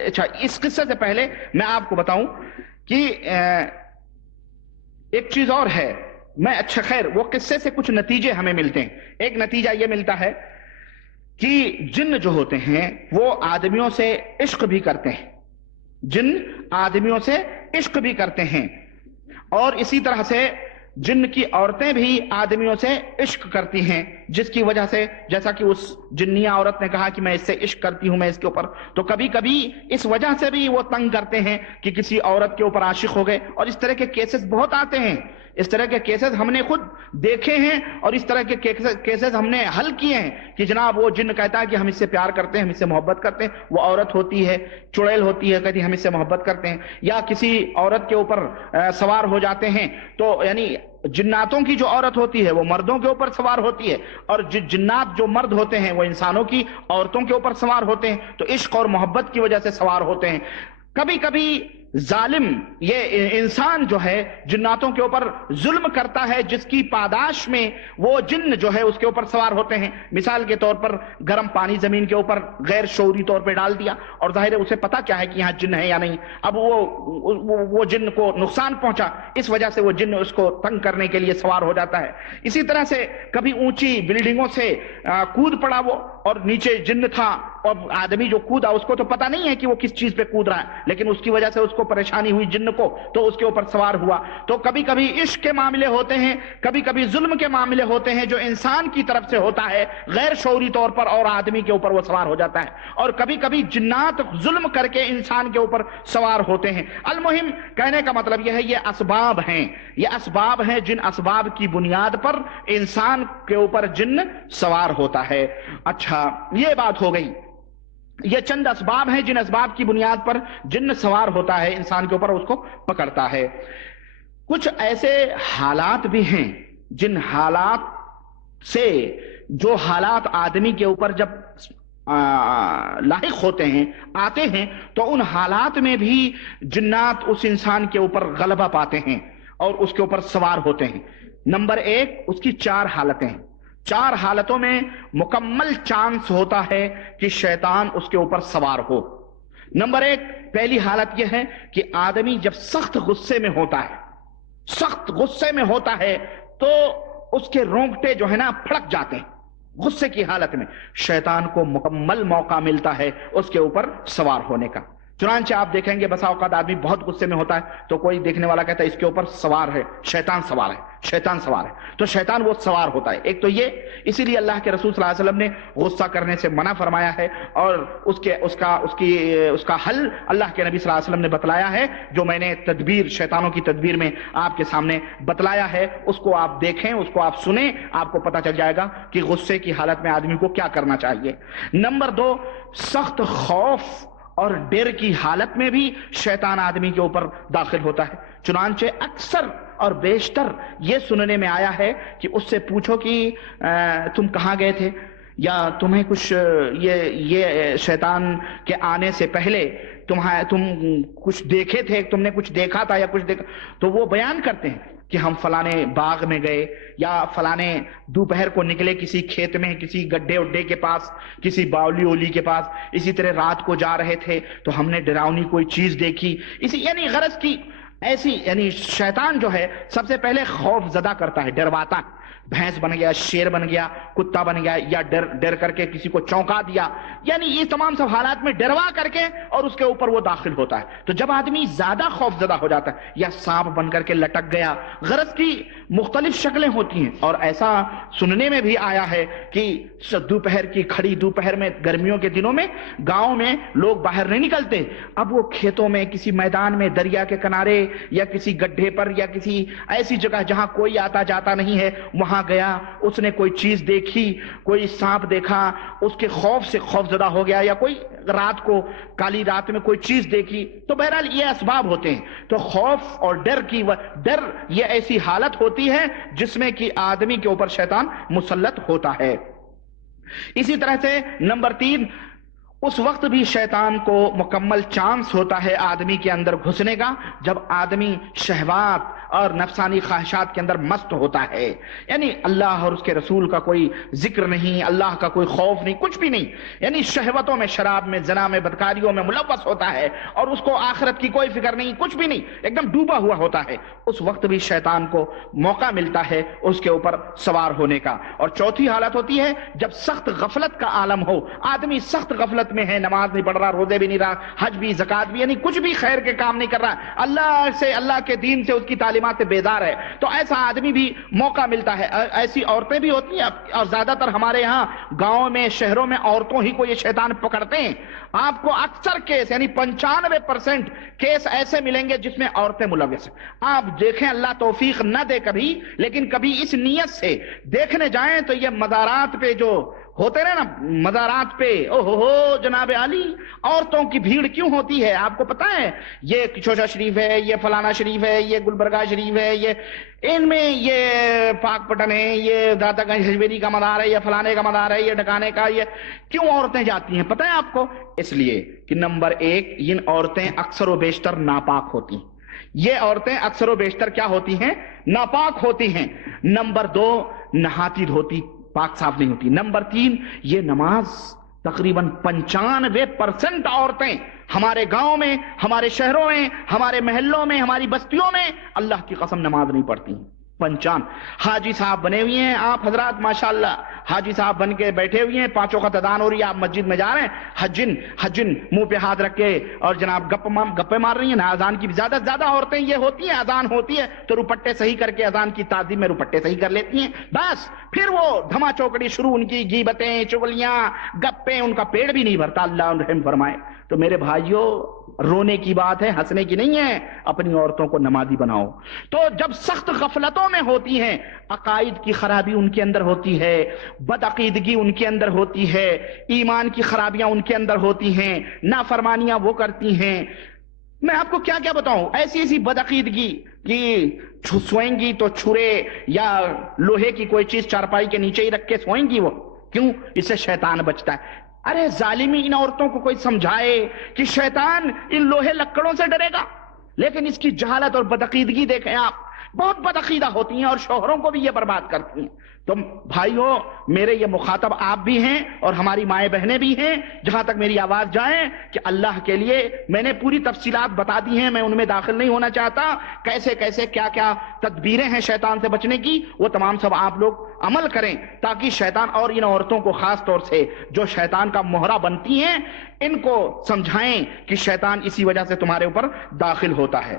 اچھا اس قصے سے پہلے میں آپ کو بتاؤں کہ ایک چیز اور ہے. میں اچھا خیر وہ قصے سے کچھ نتیجے ہمیں ملتے ہیں. ایک نتیجہ یہ ملتا ہے کہ جن جو ہوتے ہیں وہ آدمیوں سے عشق بھی کرتے ہیں، جن آدمیوں سے عشق بھی کرتے ہیں، اور اسی طرح سے جن کی عورتیں بھی آدمیوں سے عشق کرتی ہیں. جس کی وجہ سے جیسا کہ اس جنیہ عورت نے کہا کہ میں اس سے عشق کرتی ہوں، میں اس کے اوپر، تو کبھی کبھی اس وجہ سے بھی وہ تنگ کرتے ہیں کہ کسی عورت کے اوپر عاشق ہو گئے، اور اس طرح کے کیسز بہت آتے ہیں، اس طرح کے کیسز ہم نے خود دیکھے ہیں، اور اس طرح کے کیسز ہم نے حل کیے ہیں کہ جناب وہ جن کہتا ہے کہ ہم اس سے پیار کرتے ہیں، ہم اس سے محبت کرتے ہیں، وہ عورت ہوتی ہے چڑیل ہوتی ہے، کہتی ہے ہم اس سے محبت کرتے ہیں، یا کسی عورت کے اوپر سوار ہو جاتے ہیں، تو یعنی جناتوں کی جو عورت ہوتی ہے وہ مردوں کے اوپر سوار ہوتی ہے، اور جنات جو مرد ہوتے ہیں وہ انسانوں کی عورتوں کے اوپر سوار ہوتے ہیں، تو عشق اور محبت کی وجہ سے سوار ہوتے ہیں۔ کبھی کبھی ظالم یہ انسان جو ہے جناتوں کے اوپر ظلم کرتا ہے، جس کی پاداش میں وہ جن جو ہے اس کے اوپر سوار ہوتے ہیں۔ مثال کے طور پر گرم پانی زمین کے اوپر غیر شعوری طور پہ ڈال دیا، اور ظاہر ہے اسے پتا کیا ہے کہ یہاں جن ہے یا نہیں، اب وہ جن کو نقصان پہنچا، اس وجہ سے وہ جن اس کو تنگ کرنے کے لیے سوار ہو جاتا ہے۔ اسی طرح سے کبھی اونچی بلڈنگوں سے کود پڑا وہ، اور نیچے جن تھا، اور آدمی جو کودا اس کو تو پتا نہیں ہے کہ وہ کس چیز پہ کود رہا ہے، لیکن اس کی وجہ سے اس کو پریشانی ہوئی جن کو، تو اس کے اوپر سوار ہوا۔ تو کبھی کبھی عشق کے معاملے ہوتے ہیں، کبھی کبھی ظلم کے معاملے ہوتے ہیں جو انسان کی طرف سے ہوتا ہے غیر شعوری طور پر، اور آدمی کے اوپر وہ سوار ہو جاتا ہے، اور کبھی کبھی جنات ظلم کر کے انسان کے اوپر سوار ہوتے ہیں۔ المہم کہنے کا مطلب یہ ہے یہ اسباب ہیں، یہ اسباب ہیں جن اسباب کی بنیاد پر انسان کے اوپر جن سوار ہوتا ہے۔ اچھا یہ بات ہو گئی، یہ چند اسباب ہیں جن اسباب کی بنیاد پر جن سوار ہوتا ہے انسان کے اوپر، اس کو پکڑتا ہے۔ کچھ ایسے حالات بھی ہیں جن حالات سے، جو حالات آدمی کے اوپر جب لاحق ہوتے ہیں، آتے ہیں، تو ان حالات میں بھی جنات اس انسان کے اوپر غلبہ پاتے ہیں اور اس کے اوپر سوار ہوتے ہیں۔ نمبر ایک، اس کی 4 حالتیں ہیں، 4 حالتوں میں مکمل چانس ہوتا ہے کہ شیطان اس کے اوپر سوار ہو۔ نمبر 1، پہلی حالت یہ ہے کہ آدمی جب سخت غصے میں ہوتا ہے، سخت غصے میں ہوتا ہے، تو اس کے رونگٹے جو ہے نا پھڑک جاتے ہیں۔ غصے کی حالت میں شیطان کو مکمل موقع ملتا ہے اس کے اوپر سوار ہونے کا۔ چنانچہ آپ دیکھیں گے بسا اوقات آدمی بہت غصے میں ہوتا ہے تو کوئی دیکھنے والا کہتا ہے اس کے اوپر سوار ہے، شیطان سوار ہے، شیطان سوار ہے، تو شیطان وہ سوار ہوتا ہے۔ ایک تو یہ، اسی لیے اللہ کے رسول صلی اللہ علیہ وسلم نے غصہ کرنے سے منع فرمایا ہے، اور اس کا حل اللہ کے نبی صلی اللہ علیہ وسلم نے بتلایا ہے، جو میں نے تدبیر، شیطانوں کی تدبیر میں آپ کے سامنے بتلایا ہے، اس کو آپ دیکھیں، اس کو آپ سنیں، آپ کو پتہ چل جائے گا کہ غصے کی حالت میں آدمی کو کیا کرنا چاہیے۔ نمبر 2، سخت خوف اور ڈر کی حالت میں بھی شیطان آدمی کے اوپر داخل ہوتا ہے۔ چنانچہ اکثر اور بیشتر یہ سننے میں آیا ہے کہ اس سے پوچھو کہ تم کہاں گئے تھے، یا تمہیں کچھ یہ شیطان کے آنے سے پہلے تم کچھ دیکھے تھے، تم نے کچھ دیکھا تھا یا کچھ دیکھا، تو وہ بیان کرتے ہیں کہ ہم فلانے باغ میں گئے، یا فلانے دوپہر کو نکلے کسی کھیت میں، کسی گڈھے اڈے کے پاس، کسی باولی اولی کے پاس، اسی طرح رات کو جا رہے تھے تو ہم نے ڈراؤنی کوئی چیز دیکھی، یعنی غرض کی ایسی، یعنی شیطان جو ہے سب سے پہلے خوف زدہ کرتا ہے، ڈرواتا ہے۔ بھینس بن گیا، شیر بن گیا، کتا بن گیا، یا ڈر کر کے کسی کو چونکا دیا، یعنی یہ تمام سب حالات میں ڈروا کر کے اور اس کے اوپر وہ داخل ہوتا ہے۔ تو جب آدمی زیادہ خوف زدہ ہو جاتا ہے، یا سانپ بن کر کے لٹک گیا، غرض کی مختلف شکلیں ہوتی ہیں، اور ایسا سننے میں بھی آیا ہے کہ دوپہر کی کھڑی دوپہر میں، گرمیوں کے دنوں میں گاؤں میں لوگ باہر نہیں نکلتے، اب وہ کھیتوں میں، کسی میدان میں، دریا کے کنارے، یا کسی گڈھے پر، یا کسی ایسی جگہ جہاں کوئی آتا جاتا نہیں ہے، وہاں گیا، اس نے کوئی چیز دیکھی، کوئی سانپ دیکھا، اس کے خوف سے خوف زدہ ہو گیا، یا کوئی رات کو کالی رات میں کوئی چیز دیکھی، تو بہرحال یہ اسباب ہوتے ہیں۔ تو خوف اور ڈر یہ ایسی حالت ہوتی ہے جس میں کہ آدمی کے اوپر شیطان مسلط ہوتا ہے۔ اسی طرح سے نمبر 3، اس وقت بھی شیطان کو مکمل چانس ہوتا ہے آدمی کے اندر گھسنے کا جب آدمی شہوات اور نفسانی خواہشات کے اندر مست ہوتا ہے، یعنی اللہ اور اس کے رسول کا کوئی ذکر نہیں، اللہ کا کوئی خوف نہیں، کچھ بھی نہیں، یعنی شہوتوں میں، شراب میں، زنا میں، بدکاریوں میں ملوث ہوتا ہے، اور اس کو آخرت کی کوئی فکر نہیں، کچھ بھی نہیں، ایک دم ڈوبا ہوا ہوتا ہے۔ اس وقت بھی شیطان کو موقع ملتا ہے اس کے اوپر سوار ہونے کا۔ اور چوتھی حالت ہوتی ہے جب سخت غفلت کا عالم ہو، آدمی سخت غفلت غفلت میں ہے، نماز نہیں پڑھ رہا، روزے بھی نہیں رہا، حج بھی، زکات بھی، یعنی کچھ بھی خیر کے کام نہیں کر رہا، اللہ کے دین سے، اس کی تعلیمات سے بیزار ہے، تو ایسا آدمی بھی موقع ملتا ہے۔ ایسی عورتیں بھی ہوتی ہیں، اور زیادہ تر ہمارے ہاں گاؤں میں، شہروں میں عورتوں ہی کو یہ شیطان پکڑتے ہیں۔ آپ کو اکثر کیس، یعنی 95% کیس ایسے ملیں گے جس میں عورتیں ملوث ہیں۔ آپ دیکھیں، اللہ توفیق نہ دے کبھی، لیکن کبھی اس نیت سے دیکھنے جائیں تو یہ مزارات پہ جو ہوتے رہے نا، مزارات پہ اوہو جناب علی عورتوں کی بھیڑ کیوں ہوتی ہے؟ آپ کو پتا ہے یہ چوشا شریف ہے، یہ فلانا شریف ہے، یہ گلبرگہ شریف ہے، یہ ان میں یہ پاک پٹن ہے، یہ داتا گنج ہجویری کا مزار ہے، یہ فلانے کا مزار ہے، یہ ڈکانے کا، یہ کیوں عورتیں جاتی ہیں پتہ ہے آپ کو؟ اس لیے کہ نمبر 1 یہ عورتیں اکثر و بیشتر ناپاک ہوتی ہیں، یہ عورتیں اکثر و بیشتر کیا ہوتی ہیں؟ ناپاک ہوتی ہیں۔ نمبر 2 نہاتی دھوتی پاک صاف نہیں ہوتی۔ نمبر 3 یہ نماز تقریباً 95% عورتیں ہمارے گاؤں میں، ہمارے شہروں میں، ہمارے محلوں میں، ہماری بستیوں میں اللہ کی قسم نماز نہیں پڑھتی ہیں۔ 55 حاجی صاحب بنے ہوئے ہیں آپ حضرات، ماشاءاللہ حاجی صاحب بن کے بیٹھے ہوئے ہیں، 5 وقت اذان ہو رہی ہے، آپ مسجد میں جا رہے ہیں، حجن منہ پہ ہاتھ رکھ کے اور جناب گپے مار رہی ہیں نا۔ اذان کی زیادہ سے زیادہ عورتیں یہ ہوتی ہیں، اذان ہوتی ہے تو روپٹے صحیح کر کے اذان کی تعظیم میں روپٹے صحیح کر لیتی ہیں، بس پھر وہ دھما چوکڑی شروع، ان کی غیبتیں، چغلیاں، گپیں، ان کا پیڑ بھی نہیں بھرتا، اللہ رحم فرمائے۔ تو میرے بھائیوں، رونے کی بات ہے، ہنسنے کی نہیں ہے۔ اپنی عورتوں کو نمازی بناؤ۔ تو جب سخت غفلتوں میں ہوتی ہیں، عقائد کی خرابی ان کے اندر ہوتی ہے، بدعقیدگی ان کے اندر ہوتی ہے، ایمان کی خرابیاں ان کے اندر ہوتی ہیں، نافرمانیاں وہ کرتی ہیں، میں آپ کو کیا کیا بتاؤں، ایسی بدعقیدگی کہ سوئیں گی تو چھرے یا لوہے کی کوئی چیز چارپائی کے نیچے ہی رکھ کے سوئیں گی، وہ کیوں؟ اس سے شیطان بچتا ہے۔ ارے ظالمی، ان عورتوں کو کوئی سمجھائے کہ شیطان ان لوہے لکڑوں سے ڈرے گا، لیکن اس کی جہالت اور بدعقیدگی دیکھیں آپ، بہت بدعقیدہ ہوتی ہیں اور شوہروں کو بھی یہ برباد کرتی ہیں۔ تو بھائیو، میرے یہ مخاطب آپ بھی ہیں اور ہماری مائیں بہنیں بھی ہیں، جہاں تک میری آواز جائے، کہ اللہ کے لیے میں نے پوری تفصیلات بتا دی ہیں، میں ان میں داخل نہیں ہونا چاہتا، کیسے کیسے کیا کیا تدبیریں ہیں شیطان سے بچنے کی، وہ تمام سب آپ لوگ عمل کریں، تاکہ شیطان اور ان عورتوں کو خاص طور سے جو شیطان کا مہرہ بنتی ہیں، ان کو سمجھائیں کہ شیطان اسی وجہ سے تمہارے اوپر داخل ہوتا ہے۔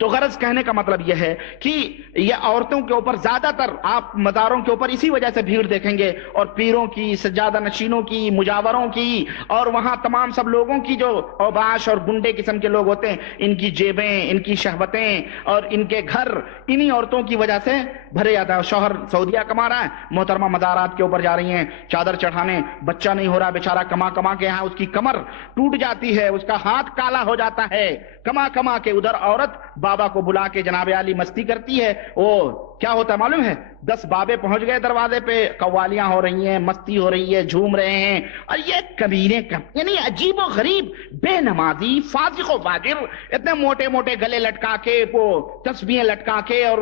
تو غرض کہنے کا مطلب یہ ہے کہ یہ عورتوں کے اوپر زیادہ تر آپ مزاروں کے اوپر اسی وجہ سے بھیڑ دیکھیں گے، اور پیروں کی، سجادہ نشینوں کی، مجاوروں کی، اور وہاں تمام سب لوگوں کی جو اوباش اور گنڈے قسم کے لوگ ہوتے ہیں، ان کی جیبیں، ان کی شہوتیں اور ان کے گھر انہی عورتوں کی وجہ سے بھرے جاتا ہے۔ شوہر سعودیہ کما رہا ہے، محترمہ مزارات کے اوپر جا رہی ہیں چادر چڑھانے، بچہ نہیں ہو رہا بیچارہ، کما کے یہاں اس کی کمر ٹوٹ جاتی ہے، اس کا ہاتھ کالا ہو جاتا ہے، کما کے ادھر عورت بابا کو بلا کے جناب علی مستی کرتی ہے۔ وہ کیا ہوتا ہے معلوم ہے؟ 10 بابے پہنچ گئے دروازے پہ، قوالیاں ہو رہی ہیں، مستی ہو رہی ہے، جھوم رہے ہیں، اور یہ کمینے یعنی عجیب و غریب، بے نمازی، فاسق و فاجر، اتنے موٹے موٹے گلے لٹکا کے، وہ تسبیحیں لٹکا کے، اور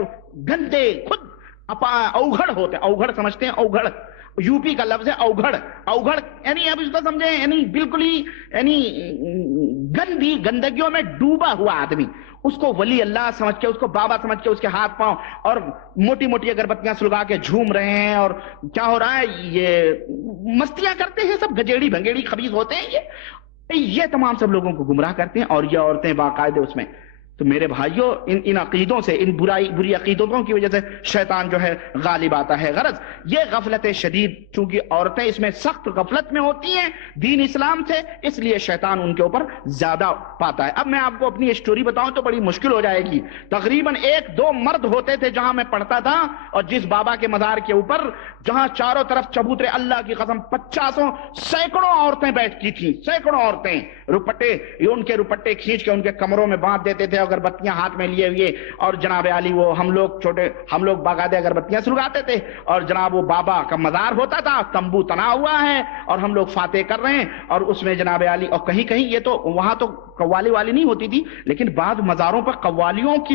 گندے خود اوگھڑ ہوتے ہیں۔ اوگھڑ سمجھتے ہیں؟ اوگھڑ یو پی کا لفظ ہے، اوگھڑ یعنی اب اس کو سمجھیں، یعنی بالکل ہی یعنی گندگیوں میں ڈوبا ہوا آدمی، اس کو ولی اللہ سمجھ کے، اس کو بابا سمجھ کے، اس کے ہاتھ پاؤں اور موٹی موٹی اگربتیاں سلگا کے جھوم رہے ہیں، اور کیا ہو رہا ہے؟ یہ مستیاں کرتے ہیں، سب گجیڑی بھنگیڑی خبیث ہوتے ہیں، یہ تمام سب لوگوں کو گمراہ کرتے ہیں، اور یہ عورتیں باقاعدے اس میں۔ تو میرے بھائیوں، ان عقیدوں سے، ان بری عقیدتوں کی وجہ سے شیطان جو ہے غالب آتا ہے۔ غرض یہ غفلت شدید، چونکہ عورتیں اس میں سخت غفلت میں ہوتی ہیں دین اسلام سے، اس لیے شیطان ان کے اوپر زیادہ پاتا ہے۔ اب میں آپ کو اپنی اسٹوری بتاؤں تو بڑی مشکل ہو جائے گی۔ تقریباً 1-2 مرد ہوتے تھے جہاں میں پڑھتا تھا، اور جس بابا کے مزار کے اوپر جہاں چاروں طرف چبوترے، اللہ کی قسم 50 سینکڑوں عورتیں بیٹھتی تھیں، سینکڑوں عورتیں، ان کے روپٹے کھینچ کے ان کے کمروں میں باندھ دیتے تھے، اگربتیاں ہاتھ میں لیے ہوئے، اور جناب علی وہ ہم لوگ باقاعدہ اگربتیاں سلگاتے تھے، اور جناب وہ بابا کا مزار ہوتا تھا، تمبو تنا ہوا ہے، اور ہم لوگ فاتح کر رہے ہیں، اور اس میں جناب علی، اور کہیں کہیں یہ تو وہاں تو قوالی والی نہیں ہوتی تھی، لیکن بعض مزاروں پر قوالیوں کی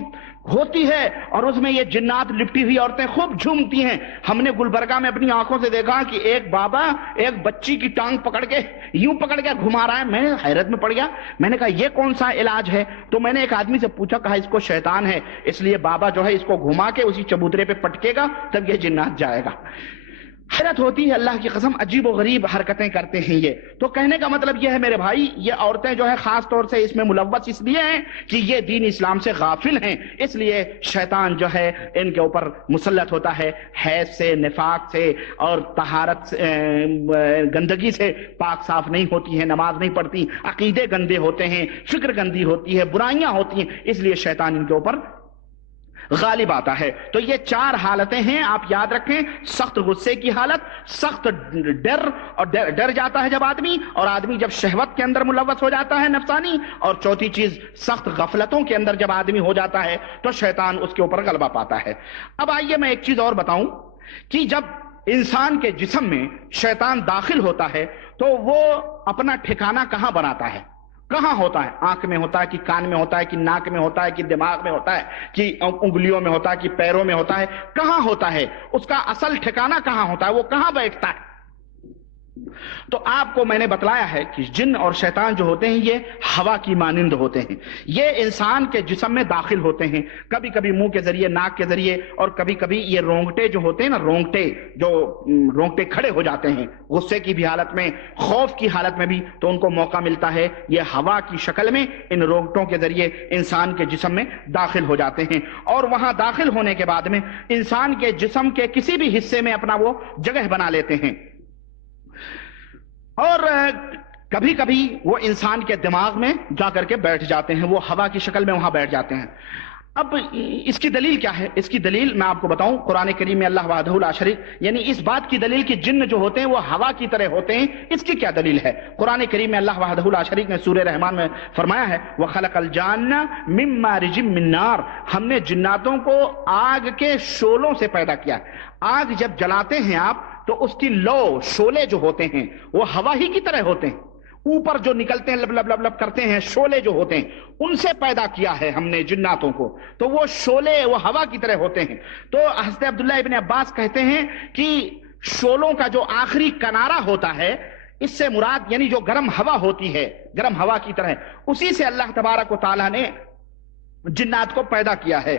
ہوتی ہے، اور اس میں یہ جنات لپٹی ہوئی عورتیں خوب جھومتی ہیں۔ ہم نے گلبرگہ میں اپنی آنکھوں سے دیکھا کہ ایک بابا ایک بچی کی ٹانگ پکڑ کے یوں پکڑ کے گھما رہا ہے۔ میں حیرت میں پڑ گیا، میں نے کہا یہ کون سا علاج ہے؟ تو میں نے ایک آدمی سے پوچھا، کہا اس کو شیطان ہے، اس لیے بابا جو ہے اس کو گھما کے اسی چبوترے پہ پٹکے گا، تب یہ جنات جائے گا۔ حیرت ہوتی ہے اللہ کی قسم، عجیب و غریب حرکتیں کرتے ہیں یہ. تو کہنے کا مطلب یہ ہے میرے بھائی، یہ عورتیں جو ہے خاص طور سے اس میں ملوث اس لیے ہیں کہ یہ دین اسلام سے غافل ہیں، اس لیے شیطان جو ہے ان کے اوپر مسلط ہوتا ہے. حیض سے، نفاق سے اور طہارت سے، گندگی سے پاک صاف نہیں ہوتی ہیں، نماز نہیں پڑھتی، عقیدے گندے ہوتے ہیں، فکر گندی ہوتی ہے، برائیاں ہوتی ہیں، اس لیے شیطان ان کے اوپر غالب آتا ہے. تو یہ 4 حالتیں ہیں، آپ یاد رکھیں. سخت غصے کی حالت، سخت ڈر، اور ڈر جاتا ہے جب آدمی، اور آدمی جب شہوت کے اندر ملوث ہو جاتا ہے نفسانی، اور چوتھی چیز سخت غفلتوں کے اندر جب آدمی ہو جاتا ہے تو شیطان اس کے اوپر غلبہ پاتا ہے. اب آئیے میں ایک چیز اور بتاؤں کہ جب انسان کے جسم میں شیطان داخل ہوتا ہے تو وہ اپنا ٹھکانہ کہاں بناتا ہے؟ کہاں ہوتا ہے؟ آنکھ میں ہوتا ہے کہ کان میں ہوتا ہے کہ ناک میں ہوتا ہے کہ دماغ میں ہوتا ہے کہ انگلیوں میں ہوتا ہے کہ پیروں میں ہوتا ہے؟ کہاں ہوتا ہے؟ اس کا اصل ٹھکانہ کہاں ہوتا ہے؟ وہ کہاں بیٹھتا ہے؟ تو آپ کو میں نے بتلایا ہے کہ جن اور شیطان جو ہوتے ہیں یہ ہوا کی مانند ہوتے ہیں. یہ انسان کے جسم میں داخل ہوتے ہیں، کبھی کبھی منہ کے ذریعے، ناک کے ذریعے، اور کبھی کبھی یہ رونگٹے جو ہوتے ہیں نا، رونگٹے کھڑے ہو جاتے ہیں غصے کی بھی حالت میں، خوف کی حالت میں بھی، تو ان کو موقع ملتا ہے یہ ہوا کی شکل میں ان رونگٹوں کے ذریعے انسان کے جسم میں داخل ہو جاتے ہیں. اور وہاں داخل ہونے کے بعد میں انسان کے جسم کے کسی بھی حصے میں اپنا وہ جگہ بنا لیتے ہیں، اور کبھی کبھی وہ انسان کے دماغ میں جا کر کے بیٹھ جاتے ہیں، وہ ہوا کی شکل میں وہاں بیٹھ جاتے ہیں. اب اس کی دلیل کیا ہے؟ اس کی دلیل میں آپ کو بتاؤں، قرآن کریم میں اللہ وحدہ لا شریک، یعنی اس بات کی دلیل کہ جن جو ہوتے ہیں وہ ہوا کی طرح ہوتے ہیں، اس کی کیا دلیل ہے؟ قرآن کریم میں اللہ وحدہ لا شریک نے سورہ رحمان میں فرمایا ہے وَخَلَقَ الْجَانَّ مِن مَارِجٍ مِّن نَار، ہم نے جناتوں کو آگ کے شعلوں سے پیدا کیا. آگ جب جلاتے ہیں آپ تو اس کی لو، شعلے جو ہوتے ہیں وہ ہوا ہی کی طرح ہوتے ہیں، اوپر جو نکلتے ہیں لب لب لب لب کرتے ہیں، شعلے جو ہوتے ہیں ان سے پیدا کیا ہے ہم نے جناتوں کو، تو وہ شعلے وہ ہوا کی طرح ہوتے ہیں. تو حضرت عبداللہ ابن عباس کہتے ہیں کہ شعلوں کا جو آخری کنارہ ہوتا ہے، اس سے مراد یعنی جو گرم ہوا ہوتی ہے، گرم ہوا کی طرح، اسی سے اللہ تبارک و تعالیٰ نے جنات کو پیدا کیا ہے.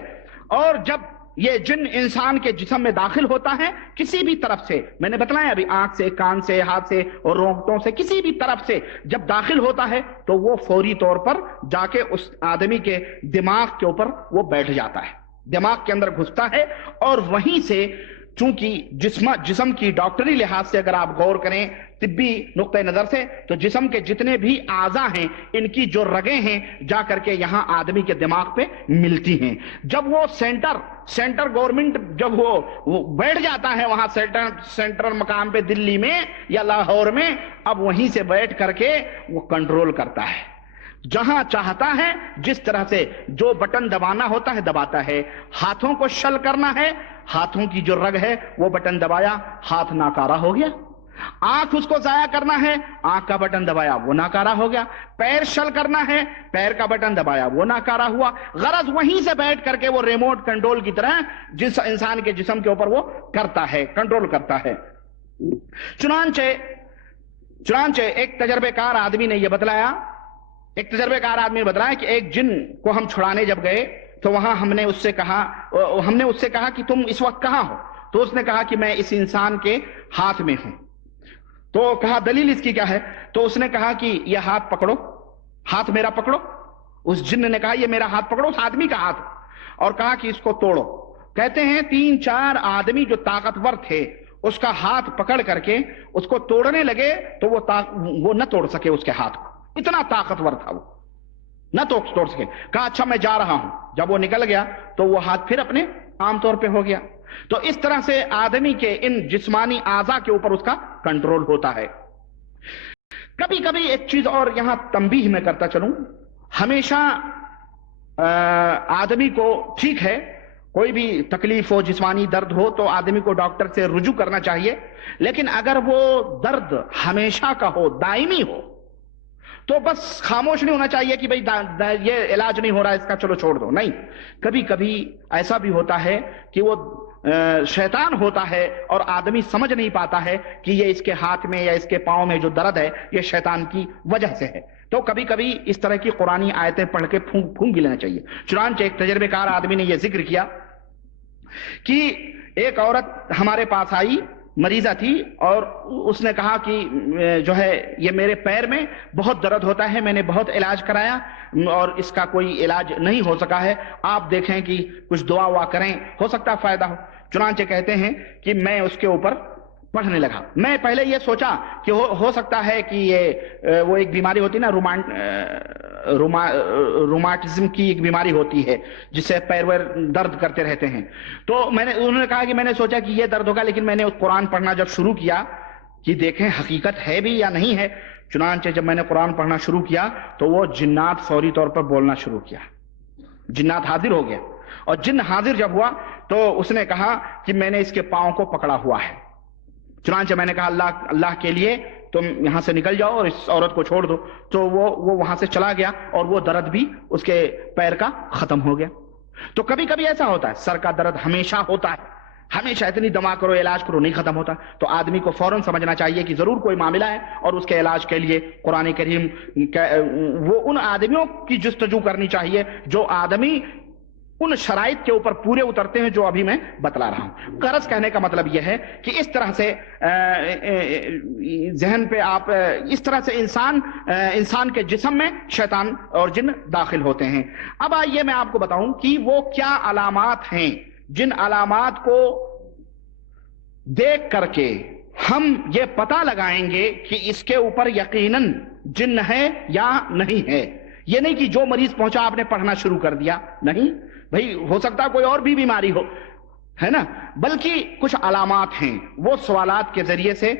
اور جب یہ جن انسان کے جسم میں داخل ہوتا ہے کسی بھی طرف سے، میں نے بتلایا ابھی، آنکھ سے، کان سے، ہاتھ سے اور رونگٹوں سے، کسی بھی طرف سے جب داخل ہوتا ہے تو وہ فوری طور پر جا کے اس آدمی کے دماغ کے اوپر وہ بیٹھ جاتا ہے، دماغ کے اندر گھستا ہے. اور وہیں سے چونکہ جسم کی ڈاکٹری لحاظ سے اگر آپ غور کریں، طبی نقطہ نظر سے، تو جسم کے جتنے بھی اعضاء ہیں ان کی جو رگیں ہیں جا کر کے یہاں آدمی کے دماغ پہ ملتی ہیں. جب وہ سینٹر گورنمنٹ جب وہ بیٹھ جاتا ہے وہاں سینٹرل مقام پہ دلی میں یا لاہور میں، اب وہیں سے بیٹھ کر کے وہ کنٹرول کرتا ہے، جہاں چاہتا ہے جس طرح سے جو بٹن دبانا ہوتا ہے دباتا ہے. ہاتھوں کو شل کرنا ہے، ہاتھوں کی جو رگ ہے وہ بٹن دبایا، ہاتھ ناکارہ ہو گیا. آنکھ اس کو ضائع کرنا ہے، آنکھ کا بٹن دبایا، وہ ناکارہ ہو گیا. پیر شل کرنا ہے، پیر کا بٹن دبایا، وہ ناکارہ ہوا. غرض وہیں سے بیٹھ کر کے وہ ریموٹ کنٹرول کی طرح جس انسان کے جسم کے اوپر وہ کرتا ہے، کنٹرول کرتا ہے. چنانچہ ایک تجربے کار آدمی نے یہ بتلایا، کہ ایک جن کو ہم چھڑانے جب گئے تو وہاں ہم نے اس سے کہا کہ تم اس وقت کہاں ہو؟ تو اس نے کہا کہ میں اس انسان کے ہاتھ میں ہوں. تو کہا دلیل اس کی کیا ہے؟ تو اس نے کہا کہ یہ ہاتھ پکڑو، ہاتھ میرا پکڑو. اس جن نے کہا یہ میرا ہاتھ پکڑو، اس آدمی کا ہاتھ، اور کہا کہ اس کو توڑو. کہتے ہیں 3-4 آدمی جو طاقتور تھے اس کا ہاتھ پکڑ کر کے اس کو توڑنے لگے تو وہ نہ توڑ سکے اس کے ہاتھ کو، اتنا طاقتور تھا وہ، نہ توڑ سکے. کہا اچھا میں جا رہا ہوں. جب وہ نکل گیا تو وہ ہاتھ پھر اپنے عام طور پہ ہو گیا. تو اس طرح سے آدمی کے ان جسمانی اعضاء کے اوپر اس کا کنٹرول ہوتا ہے. کبھی کبھی ایک چیز اور یہاں تنبیہ میں کرتا چلوں، ہمیشہ آدمی کو ٹھیک ہے کوئی بھی تکلیف ہو، جسمانی درد ہو تو آدمی کو ڈاکٹر سے رجوع کرنا چاہیے، لیکن اگر وہ درد ہمیشہ کا ہو، دائمی ہو، تو بس خاموش نہیں ہونا چاہیے کہ بھئی یہ علاج نہیں ہو رہا ہے اس کا، چلو چھوڑ دو. نہیں، کبھی کبھی ایسا بھی ہوتا ہے کہ وہ شیطان ہوتا ہے اور آدمی سمجھ نہیں پاتا ہے کہ یہ اس کے ہاتھ میں یا اس کے پاؤں میں جو درد ہے یہ شیطان کی وجہ سے ہے. تو کبھی کبھی اس طرح کی قرآنی آیتیں پڑھ کے پھونک بھی لینا چاہیے. چنانچہ ایک تجربے کار آدمی نے یہ ذکر کیا کہ ایک عورت ہمارے پاس آئی مریضہ تھی اور اس نے کہا کہ جو ہے یہ میرے پیر میں بہت درد ہوتا ہے، میں نے بہت علاج کرایا اور اس کا کوئی علاج نہیں ہو سکا ہے، آپ دیکھیں کہ کچھ دعا وا کریں، ہو سکتا فائدہ ہو۔ چنانچہ کہتے ہیں کہ میں اس کے اوپر پڑھنے لگا۔ میں پہلے یہ سوچا کہ ہو سکتا ہے کہ یہ وہ ایک بیماری ہوتی ہے نا، روماٹزم کی ایک بیماری ہوتی ہے جس سے پیر ویر درد کرتے رہتے ہیں۔ تو انہوں نے کہا کہ میں نے سوچا کہ یہ درد ہوگا، لیکن میں نے قرآن پڑھنا جب شروع کیا کہ دیکھیں حقیقت ہے بھی یا نہیں ہے، چنانچہ جب میں نے قرآن پڑھنا شروع کیا تو وہ جنات فوری طور پر بولنا شروع کیا، جنات حاضر ہو گیا، اور جن حاضر جب ہوا تو اس نے کہا کہ میں نے اس کے پاؤں کو پکڑا ہوا ہے۔ چنانچہ میں نے کہا اللہ کے لیے تم یہاں سے نکل جاؤ اور اس عورت کو چھوڑ دو، تو وہ وہاں سے چلا گیا اور وہ درد بھی اس کے پیر کا ختم ہو گیا۔ تو کبھی کبھی ایسا ہوتا ہے، سر کا درد ہمیشہ ہوتا ہے، ہمیشہ اتنی دوا کرو علاج کرو نہیں ختم ہوتا، تو آدمی کو فوراً سمجھنا چاہیے کہ ضرور کوئی معاملہ ہے اور اس کے علاج کے لیے قرآن کریم وہ ان آدمیوں کی جستجو کرنی چاہیے جو آدمی ان شرائط کے اوپر پورے اترتے ہیں جو ابھی میں بتلا رہا ہوں۔ غرض کہنے کا مطلب یہ ہے کہ اس طرح سے ذہن پہ آپ اس طرح سے انسان کے جسم میں شیطان اور جن داخل ہوتے ہیں۔ اب آئیے میں آپ کو بتاؤں کہ وہ کیا علامات ہیں جن علامات کو دیکھ کر کے ہم یہ پتہ لگائیں گے کہ اس کے اوپر یقیناً جن ہے یا نہیں ہے۔ یہ نہیں کہ جو مریض پہنچا آپ نے پڑھنا شروع کر دیا، نہیں بھائی، ہو سکتا کوئی اور بھی بیماری ہو، ہے نا، بلکہ کچھ علامات ہیں، وہ سوالات کے ذریعے سے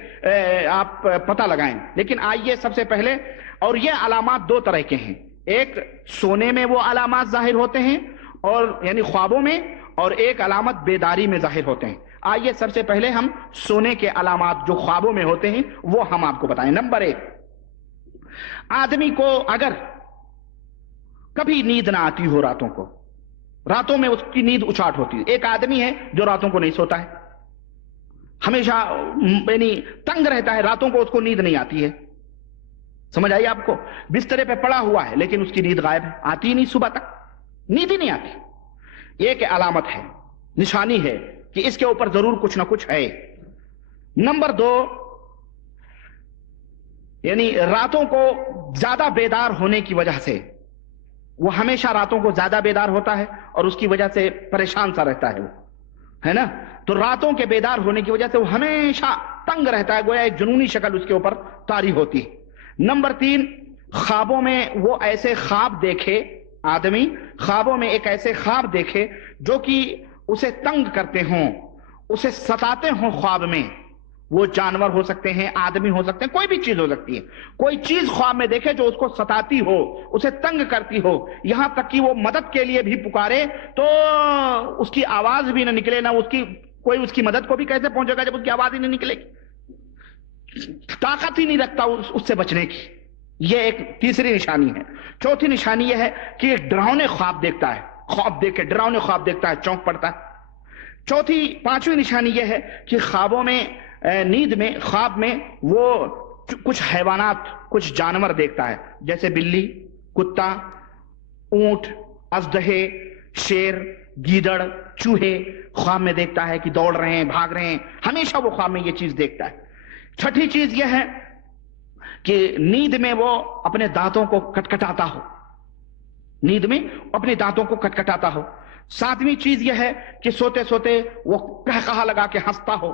آپ پتہ لگائیں۔ لیکن آئیے سب سے پہلے، اور یہ علامات دو طرح کے ہیں، ایک سونے میں وہ علامات ظاہر ہوتے ہیں اور یعنی خوابوں میں، اور ایک علامت بیداری میں ظاہر ہوتے ہیں۔ آئیے سب سے پہلے ہم سونے کے علامات جو خوابوں میں ہوتے ہیں وہ ہم آپ کو بتائیں۔ نمبر 1، آدمی کو اگر کبھی نیند نہ آتی ہو، راتوں میں اس کی نیند اچاٹ ہوتی ہے۔ ایک آدمی ہے جو راتوں کو نہیں سوتا ہے، ہمیشہ یعنی تنگ رہتا ہے، راتوں کو اس کو نیند نہیں آتی ہے، سمجھ آئی آپ کو، بسترے پہ پڑا ہوا ہے لیکن اس کی نیند غائب ہے، آتی ہی نہیں، صبح تک نیند ہی نہیں آتی۔ ایک علامت ہے، نشانی ہے کہ اس کے اوپر ضرور کچھ نہ کچھ ہے۔ نمبر 2، یعنی راتوں کو زیادہ بیدار ہونے کی وجہ سے، وہ ہمیشہ راتوں کو زیادہ بیدار ہوتا ہے اور اس کی وجہ سے پریشان سا رہتا ہے، وہ ہے نا، تو راتوں کے بیدار ہونے کی وجہ سے وہ ہمیشہ تنگ رہتا ہے، گویا ایک جنونی شکل اس کے اوپر طاری ہوتی ہے۔ نمبر 3، خوابوں میں وہ ایسے خواب دیکھے، آدمی خوابوں میں ایک ایسے خواب دیکھے جو کہ اسے تنگ کرتے ہوں، اسے ستاتے ہوں خواب میں، وہ جانور ہو سکتے ہیں، آدمی ہو سکتے ہیں، کوئی بھی چیز ہو سکتی ہے، کوئی چیز خواب میں دیکھے جو اس کو ستاتی ہو، اسے تنگ کرتی ہو، یہاں تک کہ وہ مدد کے لیے بھی پکارے تو اس کی آواز بھی نہ نکلے، نہ کوئی اس کی مدد کو بھی کیسے پہنچے گا جب اس کی آواز ہی نہیں نکلے گی، طاقت ہی نہیں رکھتا اس سے بچنے کی۔ یہ ایک تیسری نشانی ہے۔ چوتھی نشانی یہ ہے کہ ایک ڈراؤنے خواب دیکھتا ہے، خواب دیکھ کے ڈراؤنے خواب دیکھتا ہے، چونک پڑتا ہے۔ پانچویں نشانی یہ ہے کہ خوابوں میں، نیند میں، خواب میں وہ کچھ حیوانات، کچھ جانور دیکھتا ہے، جیسے بلی، کتا، اونٹ، اژدہے، شیر، گیدڑ، چوہے خواب میں دیکھتا ہے کہ دوڑ رہے ہیں، بھاگ رہے ہیں، ہمیشہ وہ خواب میں یہ چیز دیکھتا ہے۔ چھٹی چیز یہ ہے کہ نیند میں وہ اپنے دانتوں کو کٹکھٹاتا ہو، نیند میں اپنے دانتوں کو کٹکھٹاتا ہو۔ ساتویں چیز یہ ہے کہ سوتے سوتے وہ قہقہا لگا کے ہنستا ہو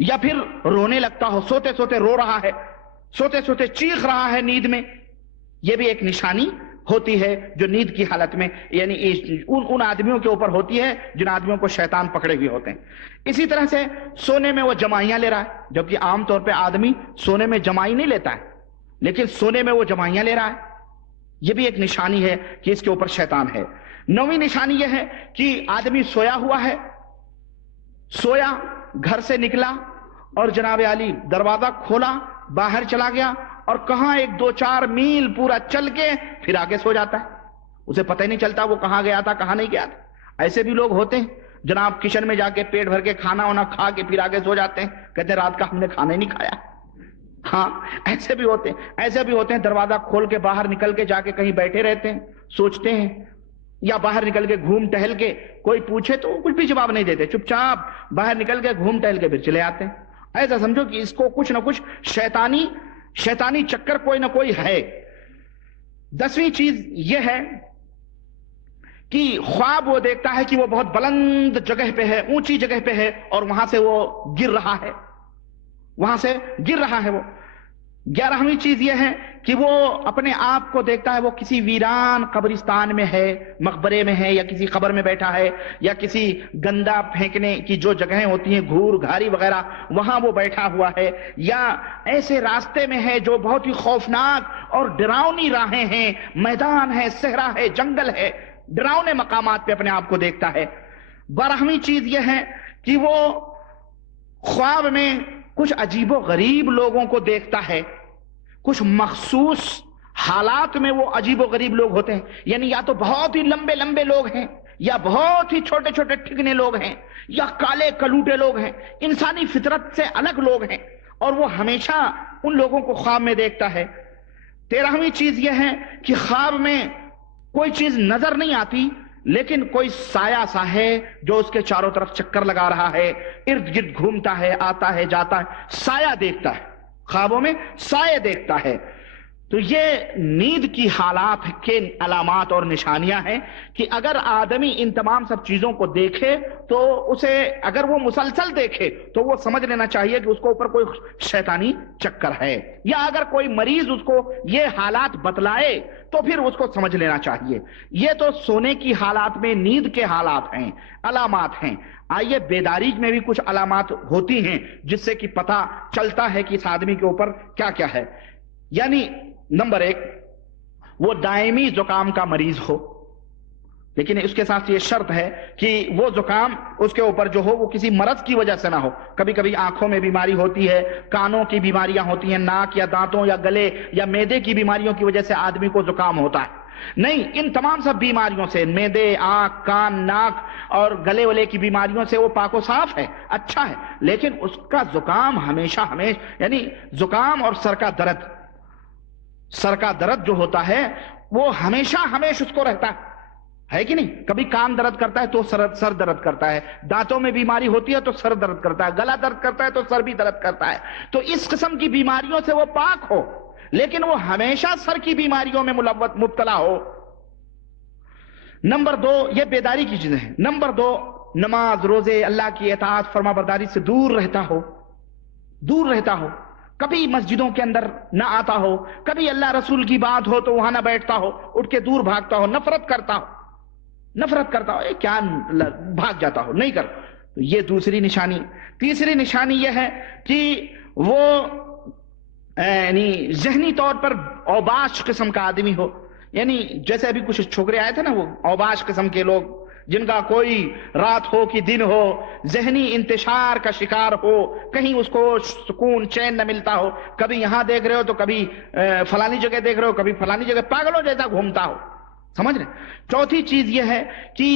یا پھر رونے لگتا ہو، سوتے سوتے رو رہا ہے، سوتے سوتے چیخ رہا ہے نیند میں، یہ بھی ایک نشانی ہوتی ہے جو نیند کی حالت میں یعنی ان آدمیوں کے اوپر ہوتی ہے جن آدمیوں کو شیطان پکڑے ہوئے ہوتے ہیں۔ اسی طرح سے سونے میں وہ جمائیاں لے رہا ہے، جبکہ عام طور پہ آدمی سونے میں جمائی نہیں لیتا ہے، لیکن سونے میں وہ جمائیاں لے رہا ہے، یہ بھی ایک نشانی ہے کہ اس کے اوپر شیطان ہے۔ 9ویں نشانی یہ ہے کہ آدمی سویا ہوا ہے، سویا، گھر سے نکلا اور جناب علی دروازہ کھولا، باہر چلا گیا اور کہاں 1-2-4 میل پورا چل کے پھر آگے سو جاتا ہے، اسے پتہ ہی نہیں چلتا وہ کہاں گیا تھا کہاں نہیں گیا تھا۔ ایسے بھی لوگ ہوتے ہیں جناب، کچن میں جا کے پیٹ بھر کے کھانا وانا کھا کے پھر آگے سو جاتے ہیں، کہتے ہیں رات کا ہم نے کھانا ہی نہیں کھایا۔ ہاں ایسے بھی ہوتے ہیں، ایسے بھی ہوتے ہیں دروازہ کھول کے باہر نکل کے جا کے کہیں بیٹھے رہتے ہیں، سوچتے ہیں یا باہر نکل کے گھوم ٹہل کے کوئی پوچھے تو کچھ بھی جواب نہیں دیتے، چپ چاپ باہر نکل کے گھوم ٹہل کے پھر چلے آتے ہیں. ایسا سمجھو کہ اس کو کچھ نہ کچھ شیطانی چکر کوئی نہ کوئی ہے. 10ویں چیز یہ ہے کہ خواب وہ دیکھتا ہے کہ وہ بہت بلند جگہ پہ ہے، اونچی جگہ پہ ہے، اور وہاں سے وہ گر رہا ہے، وہاں سے گر رہا ہے وہ. 11ویں چیز یہ ہے کہ وہ اپنے آپ کو دیکھتا ہے وہ کسی ویران قبرستان میں ہے، مقبرے میں ہے، یا کسی قبر میں بیٹھا ہے، یا کسی گندا پھینکنے کی جو جگہیں ہوتی ہیں گھور گھاری وغیرہ وہاں وہ بیٹھا ہوا ہے، یا ایسے راستے میں ہے جو بہت ہی خوفناک اور ڈراؤنی راہیں ہیں، میدان ہے، صحرا ہے، جنگل ہے، ڈراؤنے مقامات پہ اپنے آپ کو دیکھتا ہے. 12ویں چیز یہ ہے کہ وہ خواب میں کچھ عجیب و غریب لوگوں کو دیکھتا ہے. کچھ مخصوص حالات میں وہ عجیب و غریب لوگ ہوتے ہیں، یعنی یا تو بہت ہی لمبے لمبے لوگ ہیں، یا بہت ہی چھوٹے چھوٹے ٹھگنے لوگ ہیں، یا کالے کلوٹے لوگ ہیں، انسانی فطرت سے الگ لوگ ہیں، اور وہ ہمیشہ ان لوگوں کو خواب میں دیکھتا ہے. 13ویں چیز یہ ہے کہ خواب میں کوئی چیز نظر نہیں آتی، لیکن کوئی سایہ سا ہے جو اس کے چاروں طرف چکر لگا رہا ہے، ارد گرد گھومتا ہے، آتا ہے، جاتا ہے، سایہ دیکھتا ہے، خوابوں میں سایہ دیکھتا ہے. تو یہ نیند کی حالات کے علامات اور نشانیاں ہیں کہ اگر آدمی ان تمام سب چیزوں کو دیکھے تو اسے، اگر وہ مسلسل دیکھے تو وہ سمجھ لینا چاہیے کہ اس کو اوپر کوئی شیطانی چکر ہے، یا اگر کوئی مریض اس کو یہ حالات بتلائے تو پھر اس کو سمجھ لینا چاہیے. یہ تو سونے کی حالات میں نیند کے حالات ہیں، علامات ہیں. آئیے بیداری میں بھی کچھ علامات ہوتی ہیں جس سے کہ پتہ چلتا ہے کہ اس آدمی کے اوپر کیا کیا ہے. یعنی نمبر 1، وہ دائمی زکام کا مریض ہو، لیکن اس کے ساتھ یہ شرط ہے کہ وہ زکام اس کے اوپر جو ہو وہ کسی مرض کی وجہ سے نہ ہو. کبھی کبھی آنکھوں میں بیماری ہوتی ہے، کانوں کی بیماریاں ہوتی ہیں، ناک یا دانتوں یا گلے یا معدے کی بیماریوں کی وجہ سے آدمی کو زکام ہوتا ہے. نہیں، ان تمام سب بیماریوں سے، معدے، آنکھ، کان، ناک اور گلے والے کی بیماریوں سے وہ پاک و صاف ہے، اچھا ہے. لیکن اس کا زکام ہمیشہ یعنی زکام اور سر کا درد جو ہوتا ہے وہ ہمیشہ اس کو رہتا ہے کہ نہیں. کبھی کان درد کرتا ہے تو سر درد کرتا ہے، دانتوں میں بیماری ہوتی ہے تو سر درد کرتا ہے، گلا درد کرتا ہے تو سر بھی درد کرتا ہے. تو اس قسم کی بیماریوں سے وہ پاک ہو، لیکن وہ ہمیشہ سر کی بیماریوں میں مبتلا ہو. نمبر 2، یہ بیداری کی چیزیں ہیں. نمبر 2، نماز، روزے، اللہ کی اطاعت، فرما برداری سے دور رہتا ہو، کبھی مسجدوں کے اندر نہ آتا ہو، کبھی اللہ رسول کی بات ہو تو وہاں نہ بیٹھتا ہو، اٹھ کے دور بھاگتا ہو، نفرت کرتا ہو، کیا بھاگ جاتا ہو، نہیں کر. یہ دوسری نشانی. تیسری نشانی یہ ہے کہ وہ یعنی ذہنی طور پر اوباش قسم کا آدمی ہو. یعنی جیسے ابھی کچھ چھوکرے آئے تھے نا، وہ اوباش قسم کے لوگ جن کا کوئی رات ہو کہ دن ہو ذہنی انتشار کا شکار ہو، کہیں اس کو سکون چین نہ ملتا ہو، کبھی یہاں دیکھ رہے ہو تو کبھی فلانی جگہ دیکھ رہے ہو، کبھی فلانی جگہ، پاگلوں جیسا گھومتا ہو. سمجھ رہے. چوتھی چیز یہ ہے کہ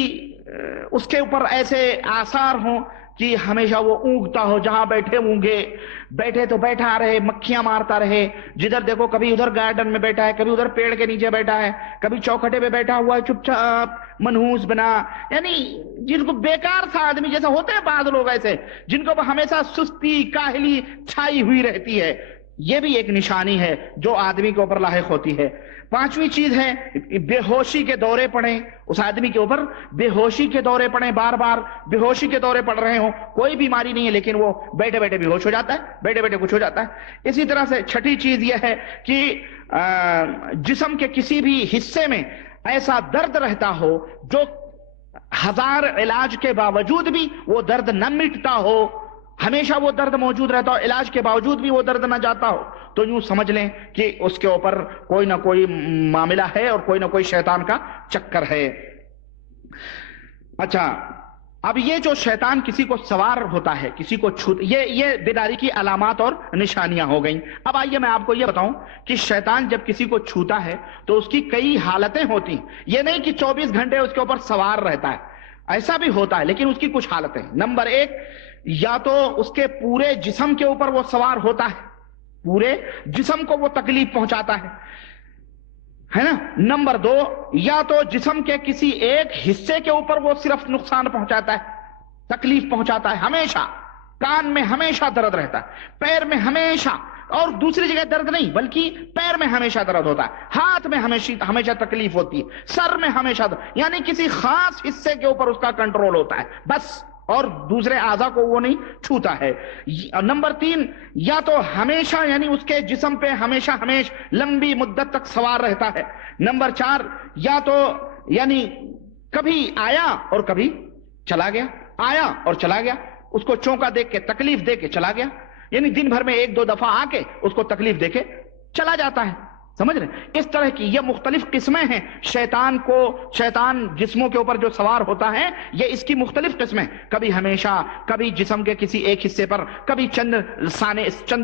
اس کے اوپر ایسے آثار ہوں کہ ہمیشہ وہ اونگتا ہو، جہاں بیٹھے اونگے، بیٹھے تو بیٹھا رہے، مکھیاں مارتا رہے، جدھر دیکھو کبھی ادھر گارڈن میں بیٹھا ہے، کبھی ادھر پیڑ کے نیچے بیٹھا ہے، کبھی چوکھٹے پہ بیٹھا ہوا ہے چپ چاپ منحوس بنا. یعنی جن کو بیکار سا آدمی جیسا ہوتے ہیں بعض لوگ ایسے جن کو ہمیشہ سستی کاہلی چھائی ہوئی رہتی ہے. یہ بھی ایک نشانی ہے جو آدمی کے اوپر لاحق ہوتی ہے. 5ویں چیز ہے بے ہوشی کے دورے پڑیں. اس آدمی کے اوپر بے ہوشی کے دورے پڑیں، بار بار بے ہوشی کے دورے پڑ رہے ہوں، کوئی بیماری نہیں ہے لیکن وہ بیٹھے بیٹھے بے ہوش ہو جاتا ہے، بیٹھے بیٹھے کچھ ہو جاتا ہے. اسی طرح سے 6ٹھی چیز یہ ہے کہ جسم کے کسی بھی حصے میں ایسا درد رہتا ہو جو 1000 علاج کے باوجود بھی وہ درد نہ مٹتا ہو، ہمیشہ وہ درد موجود رہتا ہو، علاج کے باوجود بھی وہ درد نہ جاتا ہو، تو یوں سمجھ لیں کہ اس کے اوپر کوئی نہ کوئی معاملہ ہے اور کوئی نہ کوئی شیطان کا چکر ہے. اچھا، اب یہ جو شیطان کسی کو سوار ہوتا ہے، کسی کو یہ بیداری کی علامات اور نشانیاں ہو گئیں. اب آئیے میں آپ کو یہ بتاؤں کہ شیطان جب کسی کو چھوتا ہے تو اس کی کئی حالتیں ہوتی ہیں. یہ نہیں کہ 24 گھنٹے اس کے اوپر سوار رہتا ہے، ایسا بھی ہوتا ہے، لیکن اس کی کچھ حالتیں. نمبر 1، یا تو اس کے پورے جسم کے اوپر وہ سوار ہوتا ہے، پورے جسم کو وہ تکلیف پہنچاتا ہے. ہے نا. نمبر 2، یا تو جسم کے کسی ایک حصے کے اوپر وہ صرف نقصان پہنچاتا ہے، تکلیف پہنچاتا ہے ہمیشہ. کان میں ہمیشہ درد رہتا ہے، پیر میں ہمیشہ، اور دوسری جگہ درد نہیں بلکہ پیر میں ہمیشہ درد ہوتا ہے، ہاتھ میں ہمیشہ تکلیف ہوتی ہے، سر میں ہمیشہ درد، یعنی کسی خاص حصے کے اوپر اس کا کنٹرول ہوتا ہے بس، اور دوسرے اعضاء کو وہ نہیں چھوتا ہے. نمبر 3، یا تو ہمیشہ یعنی اس کے جسم پہ ہمیشہ لمبی مدت تک سوار رہتا ہے. نمبر 4، یا تو یعنی کبھی آیا اور کبھی چلا گیا، آیا اور چلا گیا، اس کو چونکا دیکھ کے تکلیف دے کے چلا گیا، یعنی دن بھر میں 1-2 دفعہ آ کے اس کو تکلیف دے کے چلا جاتا ہے. سمجھ رہے؟ اس طرح کی یہ مختلف قسمیں ہیں. شیطان جسموں کے اوپر جو سوار ہوتا ہے یہ اس کی مختلف قسمیں، کبھی ہمیشہ، کبھی جسم کے کسی ایک حصے پر، کبھی چند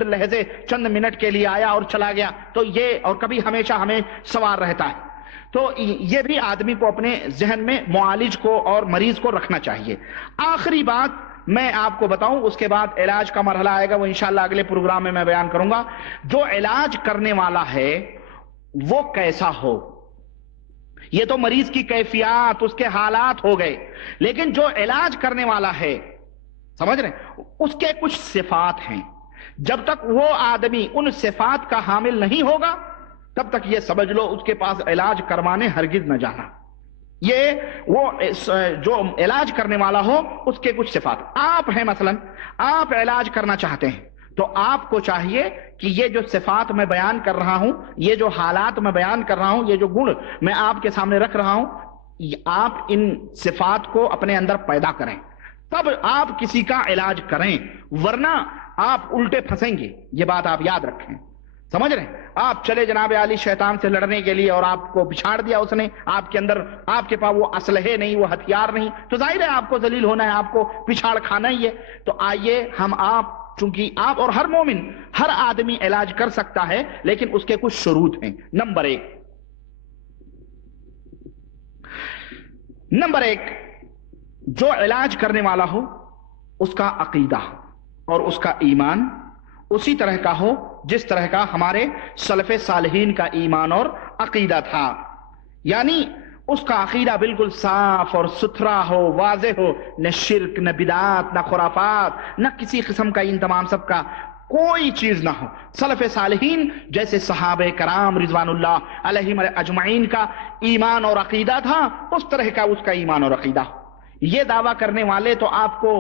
لحظے چند منٹ کے لیے آیا اور چلا گیا، تو یہ، اور کبھی ہمیشہ ہمیں سوار رہتا ہے. تو یہ بھی آدمی کو اپنے ذہن میں معالج کو اور مریض کو رکھنا چاہیے. آخری بات میں آپ کو بتاؤں، اس کے بعد علاج کا مرحلہ آئے گا، وہ انشاءاللہ اگلے پروگرام میں بیان کروں گا. جو علاج کرنے والا ہے وہ کیسا ہو، یہ تو مریض کی کیفیات، اس کے حالات ہو گئے، لیکن جو علاج کرنے والا ہے، سمجھ رہے ہیں، اس کے کچھ صفات ہیں. جب تک وہ آدمی ان صفات کا حامل نہیں ہوگا تب تک یہ سمجھ لو اس کے پاس علاج کروانے ہرگز نہ جانا. یہ وہ جو علاج کرنے والا ہو اس کے کچھ صفات. آپ ہیں مثلا، آپ علاج کرنا چاہتے ہیں تو آپ کو چاہیے کہ یہ جو صفات میں بیان کر رہا ہوں، یہ جو حالات میں بیان کر رہا ہوں، یہ جو گن میں آپ کے سامنے رکھ رہا ہوں، آپ ان صفات کو اپنے اندر پیدا کریں، تب آپ کسی کا علاج کریں، ورنہ آپ الٹے پھنسیں گے. یہ بات آپ یاد رکھیں. سمجھ رہے ہیں؟ آپ چلے جناب عالی شیطان سے لڑنے کے لیے اور آپ کو پچھاڑ دیا اس نے، آپ کے اندر، آپ کے پاس وہ اسلحے نہیں، وہ ہتھیار نہیں، تو ظاہر ہے آپ کو ذلیل ہونا ہے، آپ کو پچھاڑ کھانا ہی ہے. تو آئیے ہم چونکہ آپ اور ہر مومن، ہر آدمی علاج کر سکتا ہے، لیکن اس کے کچھ شروط ہیں. نمبر ایک، جو علاج کرنے والا ہو اس کا عقیدہ اور اس کا ایمان اسی طرح کا ہو جس طرح کا ہمارے سلف صالحین کا ایمان اور عقیدہ تھا. یعنی اس کا عقیدہ بالکل صاف اور ستھرا ہو، واضح ہو، نہ شرک، نہ بدعات، نہ خرافات، نہ کسی قسم کا ان تمام سب کا کوئی چیز نہ ہو. سلف صالحین جیسے صحابہ کرام رضوان اللہ علیہم اجمعین کا ایمان اور عقیدہ تھا، اس طرح کا اس کا ایمان اور عقیدہ. یہ دعویٰ کرنے والے تو آپ کو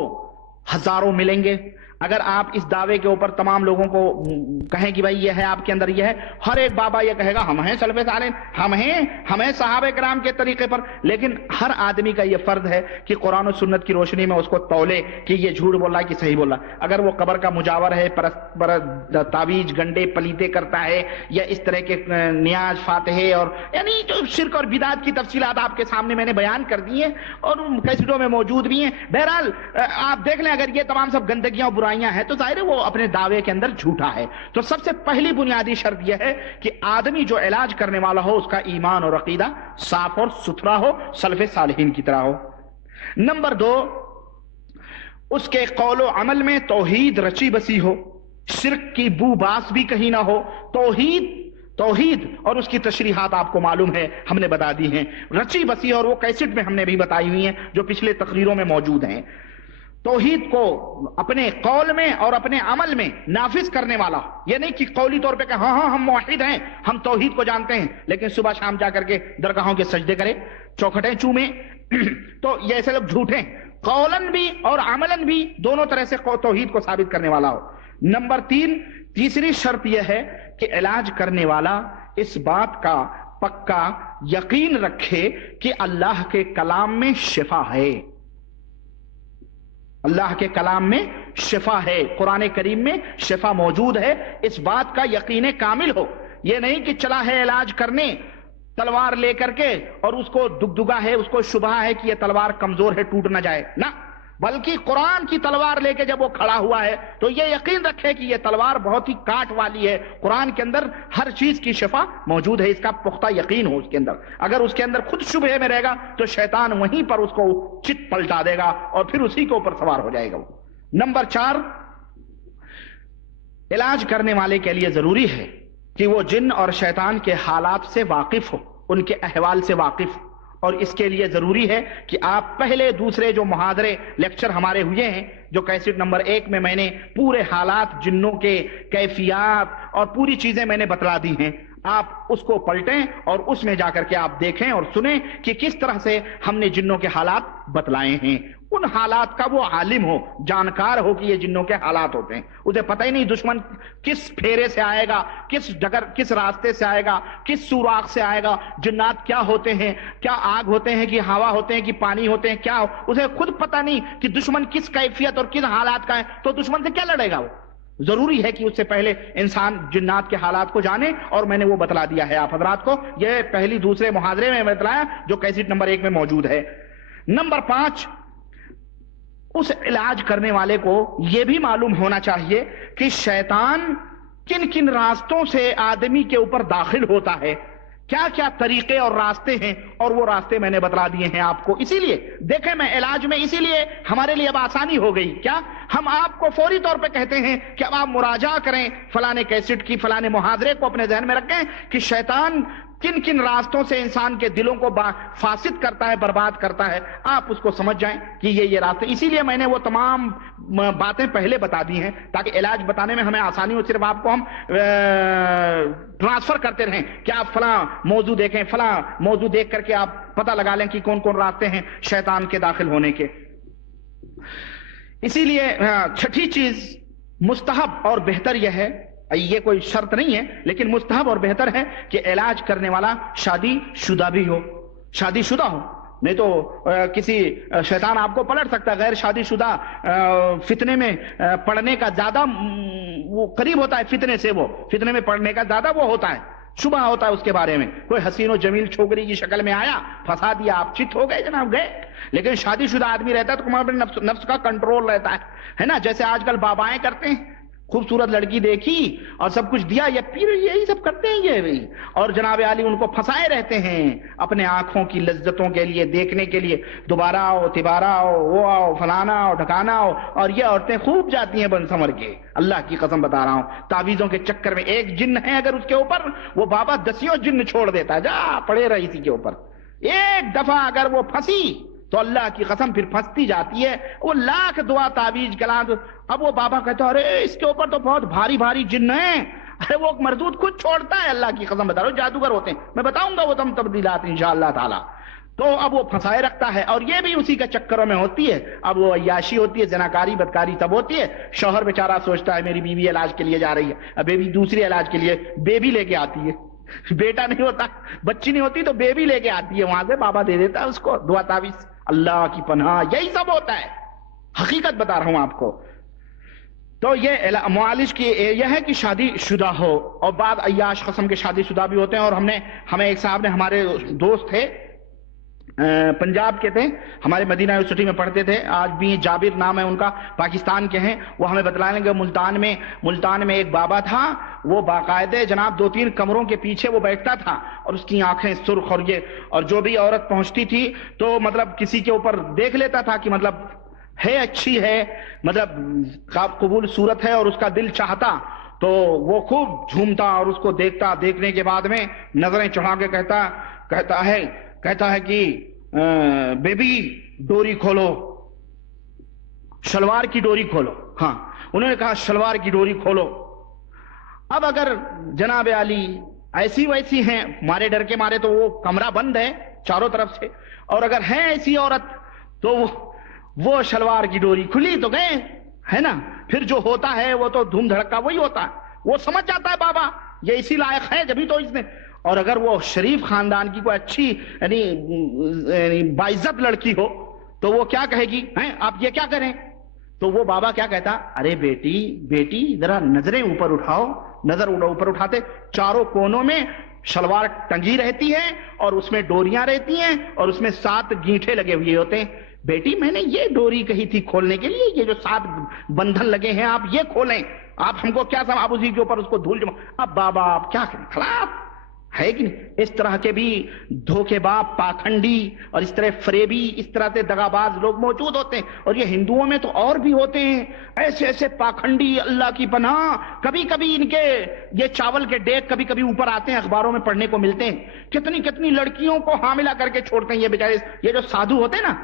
ہزاروں ملیں گے. اگر آپ اس دعوے کے اوپر تمام لوگوں کو کہیں کہ بھائی یہ ہے آپ کے اندر، یہ ہے، ہر ایک بابا یہ کہے گا ہم ہیں سلف صالح، ہم ہیں صحابہ کرام کے طریقے پر. لیکن ہر آدمی کا یہ فرض ہے کہ قرآن و سنت کی روشنی میں اس کو تولے کہ یہ جھوٹ بول رہا ہے کہ صحیح بول رہا ہے. اگر وہ قبر کا مجاور ہے، تعویذ گنڈے پلیتے کرتا ہے، یا اس طرح کے نیاز فاتحے، اور یعنی جو شرک اور بدعات کی تفصیلات آپ کے سامنے میں نے بیان کر دی ہیں اور کیسٹوں میں موجود بھی ہیں. بہرحال آپ دیکھ لیں، اگر یہ تمام سب گندگیاں اور برائیاں ہے تو ظاہر ہے وہ اپنے دعوے کے اندر جھوٹا ہے. تو سب سے پہلی بنیادی شرط یہ ہے کہ آدمی جو علاج کرنے والا ہو اس کا ایمان اور عقیدہ صاف اور ستھرا ہو، سلف صالحین کی طرح ہو. نمبر 2، اس کے قول و عمل میں توحید رچی بسی ہو، شرک کی بو باس بھی کہیں نہ ہو. توحید اور اس کی تشریحات آپ کو معلوم ہے، ہم نے بتا دی ہیں، رچی بسی، اور وہ کیسٹ میں ہم نے بھی بتائی ہوئی ہیں جو پچھلے تقریروں میں موجود ہیں. توحید کو اپنے قول میں اور اپنے عمل میں نافذ کرنے والا. یہ نہیں کہ قولی طور پہ کہ ہاں ہم موحد ہیں، ہم توحید کو جانتے ہیں، لیکن صبح شام جا کر کے درگاہوں کے سجدے کرے، چوکھٹیں چومے، تو یہ ایسے لوگ جھوٹے ہیں. قولن بھی اور عملن بھی دونوں طرح سے توحید کو ثابت کرنے والا ہو. نمبر 3، تیسری شرط یہ ہے کہ علاج کرنے والا اس بات کا پکا یقین رکھے کہ اللہ کے کلام میں شفا ہے. اللہ کے کلام میں شفا ہے، قرآن کریم میں شفا موجود ہے، اس بات کا یقین کامل ہو. یہ نہیں کہ چلا ہے علاج کرنے تلوار لے کر کے اور اس کو دگدگا ہے، اس کو شبہ ہے کہ یہ تلوار کمزور ہے، ٹوٹ نہ جائے، نہ، بلکہ قرآن کی تلوار لے کے جب وہ کھڑا ہوا ہے تو یہ یقین رکھے کہ یہ تلوار بہت ہی کاٹ والی ہے، قرآن کے اندر ہر چیز کی شفا موجود ہے، اس کا پختہ یقین ہو اس کے اندر. اگر اس کے اندر خود شبہ میں رہے گا تو شیطان وہیں پر اس کو چت پلٹا دے گا اور پھر اسی کے اوپر سوار ہو جائے گا. نمبر 4، علاج کرنے والے کے لیے ضروری ہے کہ وہ جن اور شیطان کے حالات سے واقف ہو، ان کے احوال سے واقف ہو، اور اس کے لیے ضروری ہے کہ آپ پہلے دوسرے جو محاضرے لیکچر ہمارے ہوئے ہیں، جو کیسٹ نمبر 1 میں میں نے پورے حالات جنوں کے کیفیات اور پوری چیزیں میں نے بتلا دی ہیں، آپ اس کو پلٹیں اور اس میں جا کر کے آپ دیکھیں اور سنیں کہ کس طرح سے ہم نے جنوں کے حالات بتلائے ہیں۔ ان حالات کا وہ عالم ہو، جانکار ہو کہ یہ جنوں کے حالات ہوتے ہیں، اسے پتہ ہی نہیں دشمن کس پھیرے سے آئے گا، کس ڈگر کس راستے سے آئے گا، کس سوراخ سے آئے گا، جنات کیا ہوتے ہیں، کیا آگ ہوتے ہیں کہ ہوا ہوتے ہیں کہ پانی ہوتے ہیں، کیا اسے خود پتہ نہیں کہ دشمن کس کیفیت اور کس حالات کا ہے، تو دشمن سے کیا لڑے گا وہ؟ ضروری ہے کہ اس سے پہلے انسان جنات کے حالات کو جانے، اور میں نے وہ بتلا دیا ہے آپ حضرات کو، یہ پہلی دوسرے محاضرے میں بتلایا جو کیسٹ نمبر 1 میں موجود ہے۔ نمبر 5، اس علاج کرنے والے کو یہ بھی معلوم ہونا چاہیے کہ شیطان کن کن راستوں سے آدمی کے اوپر داخل ہوتا ہے، کیا کیا طریقے اور راستے ہیں، اور وہ راستے میں نے بتلا دیے ہیں آپ کو۔ اسی لیے دیکھیں میں علاج میں اسی لیے ہمارے لیے اب آسانی ہو گئی، کیا ہم آپ کو فوری طور پہ کہتے ہیں کہ اب آپ مراجعہ کریں فلانے کیسٹ کی، فلانے محاضرے کو اپنے ذہن میں رکھیں کہ شیطان کن کن راستوں سے انسان کے دلوں کو فاسد کرتا ہے، برباد کرتا ہے، آپ اس کو سمجھ جائیں کہ یہ راستے۔ اسی لیے میں نے وہ تمام باتیں پہلے بتا دی ہیں تاکہ علاج بتانے میں ہمیں آسانی ہو، صرف آپ کو ہم ٹرانسفر کرتے رہیں کہ آپ فلاں موضوع دیکھیں، فلاں موضوع دیکھ کر کے آپ پتہ لگا لیں کہ کون کون راستے ہیں شیطان کے داخل ہونے کے۔ اسی لیے چھٹی چیز مستحب اور بہتر یہ ہے، یہ کوئی شرط نہیں ہے لیکن مستحب اور بہتر ہے کہ علاج کرنے والا شادی شدہ بھی ہو، شادی شدہ ہو، نہیں تو کسی شیطان آپ کو پلٹ سکتا ہے۔ غیر شادی شدہ فتنے میں پڑنے کا زیادہ وہ قریب ہوتا ہے، فتنے سے وہ فتنے میں پڑنے کا زیادہ وہ ہوتا ہے، شبہ ہوتا ہے اس کے بارے میں۔ کوئی حسین و جمیل چھوکری کی شکل میں آیا، پھنسا دیا، آپ چت ہو گئے جناب، گئے۔ لیکن شادی شدہ آدمی رہتا ہے تو ہمارے نفس کا کنٹرول رہتا ہے نا، جیسے آج کل بابائیں کرتے ہیں، خوبصورت لڑکی دیکھی اور سب کچھ دیا، یہ پیر یہی سب کرتے ہیں یہ بھی، اور جناب عالی ان کو پھنسائے رہتے ہیں اپنے آنکھوں کی لذتوں کے لیے، دیکھنے کے لیے، دوبارہ آؤ تبارہ آؤ، وہ آؤ فلانا آؤ ڈھکانا آؤ، اور یہ عورتیں خوب جاتی ہیں بن سنور کے، اللہ کی قسم بتا رہا ہوں، تعویذوں کے چکر میں ایک جن ہے اگر اس کے اوپر، وہ بابا 10 جن چھوڑ دیتا ہے، جا پڑے رہی اسی کے اوپر، ایک دفعہ اگر وہ پھنسی تو اللہ کی قسم پھر پھنستی جاتی ہے، وہ لاکھ دعا تعویذ کلام۔ اب وہ بابا کہتا ہے ارے اس کے اوپر تو بہت بھاری بھاری جن ہیں، ارے وہ مردود خود چھوڑتا ہے، اللہ کی قسم بتا رہا ہوں، جادوگر ہوتے ہیں، میں بتاؤں گا وہ تم تبدیلات انشاءاللہ تعالی۔ تو اب وہ پھنسائے رکھتا ہے، اور یہ بھی اسی کا چکروں میں ہوتی ہے، اب وہ عیاشی ہوتی ہے، زناکاری بدکاری سب ہوتی ہے۔ شوہر بیچارہ سوچتا ہے میری بیوی علاج کے لیے جا رہی ہے، اب بیوی دوسری علاج کے لیے بیبی لے کے آتی ہے، بیٹا نہیں ہوتا، بچی نہیں ہوتی تو بیبی لے کے آتی ہے، وہاں سے بابا دے دیتا ہے اس کو دعا تعویذ، اللہ کی پناہ، یہی سب ہوتا ہے، حقیقت بتا رہا ہوں آپ کو۔ تو یہ معالج کی یہ ہے کہ شادی شدہ ہو، اور بعض عیاش قسم کے شادی شدہ بھی ہوتے ہیں، اور ہمیں ایک صاحب نے، ہمارے دوست تھے پنجاب کے تھے، ہمارے مدینہ یونیورسٹی میں پڑھتے تھے، آج بھی جابر نام ہے ان کا، پاکستان کے ہیں، وہ ہمیں بتلائیں گے ملتان میں ایک بابا تھا، وہ باقاعدہ جناب 2-3 کمروں کے پیچھے وہ بیٹھتا تھا، اور اس کی آنکھیں سرخ، اور جو بھی عورت پہنچتی تھی تو مطلب کسی کے اوپر دیکھ لیتا تھا کہ مطلب ہے اچھی ہے، مطلب قبول صورت ہے، اور اس کا دل چاہتا تو وہ خوب جھومتا اور اس کو دیکھتا، دیکھنے کے بعد میں نظریں چڑھا کے کہتا ہے کہ بیبی ڈوری کھولو، شلوار کی ڈوری کھولو۔ ہاں انہوں نے کہا شلوار کی ڈوری کھولو۔ اب اگر جناب علی ایسی ویسی ہیں، مارے ڈر کے مارے تو وہ کمرہ بند ہے چاروں طرف سے، اور اگر ہے ایسی عورت تو وہ شلوار کی ڈوری کھلی تو گئے، ہے نا۔ پھر جو ہوتا ہے وہ تو دھوم دھڑکا وہی ہوتا ہے، وہ سمجھ جاتا ہے بابا یہ اسی لائق ہے جبھی تو اس نے۔ اور اگر وہ شریف خاندان کی کوئی اچھی یعنی باعزت لڑکی ہو تو وہ کیا کہے گی، ہیں آپ یہ کیا کریں؟ تو وہ بابا کیا کہتا، ارے بیٹی ذرا نظریں اوپر اٹھاؤ، نظر اوپر اٹھاتے، چاروں کونوں میں شلوار ٹنگی رہتی ہے اور اس میں ڈوریاں رہتی ہیں اور اس میں 7 گینٹھے لگے ہوئے ہوتے ہیں۔ بیٹی میں نے یہ ڈوری کہی تھی کھولنے کے لیے، یہ جو 7 بندھن لگے ہیں آپ یہ کھولیں، آپ ہم کو کیا آپ اسی کے اوپر اس کو دھول جما۔ اب بابا آپ کیا کریں، خلاف ہے کہ نہیں؟ اس طرح کے بھی دھوکے باز، پاکھنڈی اور اس طرح فریبی، اس طرح سے دغاباز لوگ موجود ہوتے ہیں، اور یہ ہندوؤں میں تو اور بھی ہوتے ہیں ایسے ایسے پاکھنڈی، اللہ کی پناہ۔ کبھی کبھی ان کے یہ چاول کے ڈیک کبھی کبھی اوپر آتے ہیں، اخباروں میں پڑھنے کو ملتے ہیں، کتنی کتنی لڑکیوں کو حاملہ کر کے چھوڑتے ہیں یہ بیچارے، یہ جو سادھو ہوتے ہیں نا،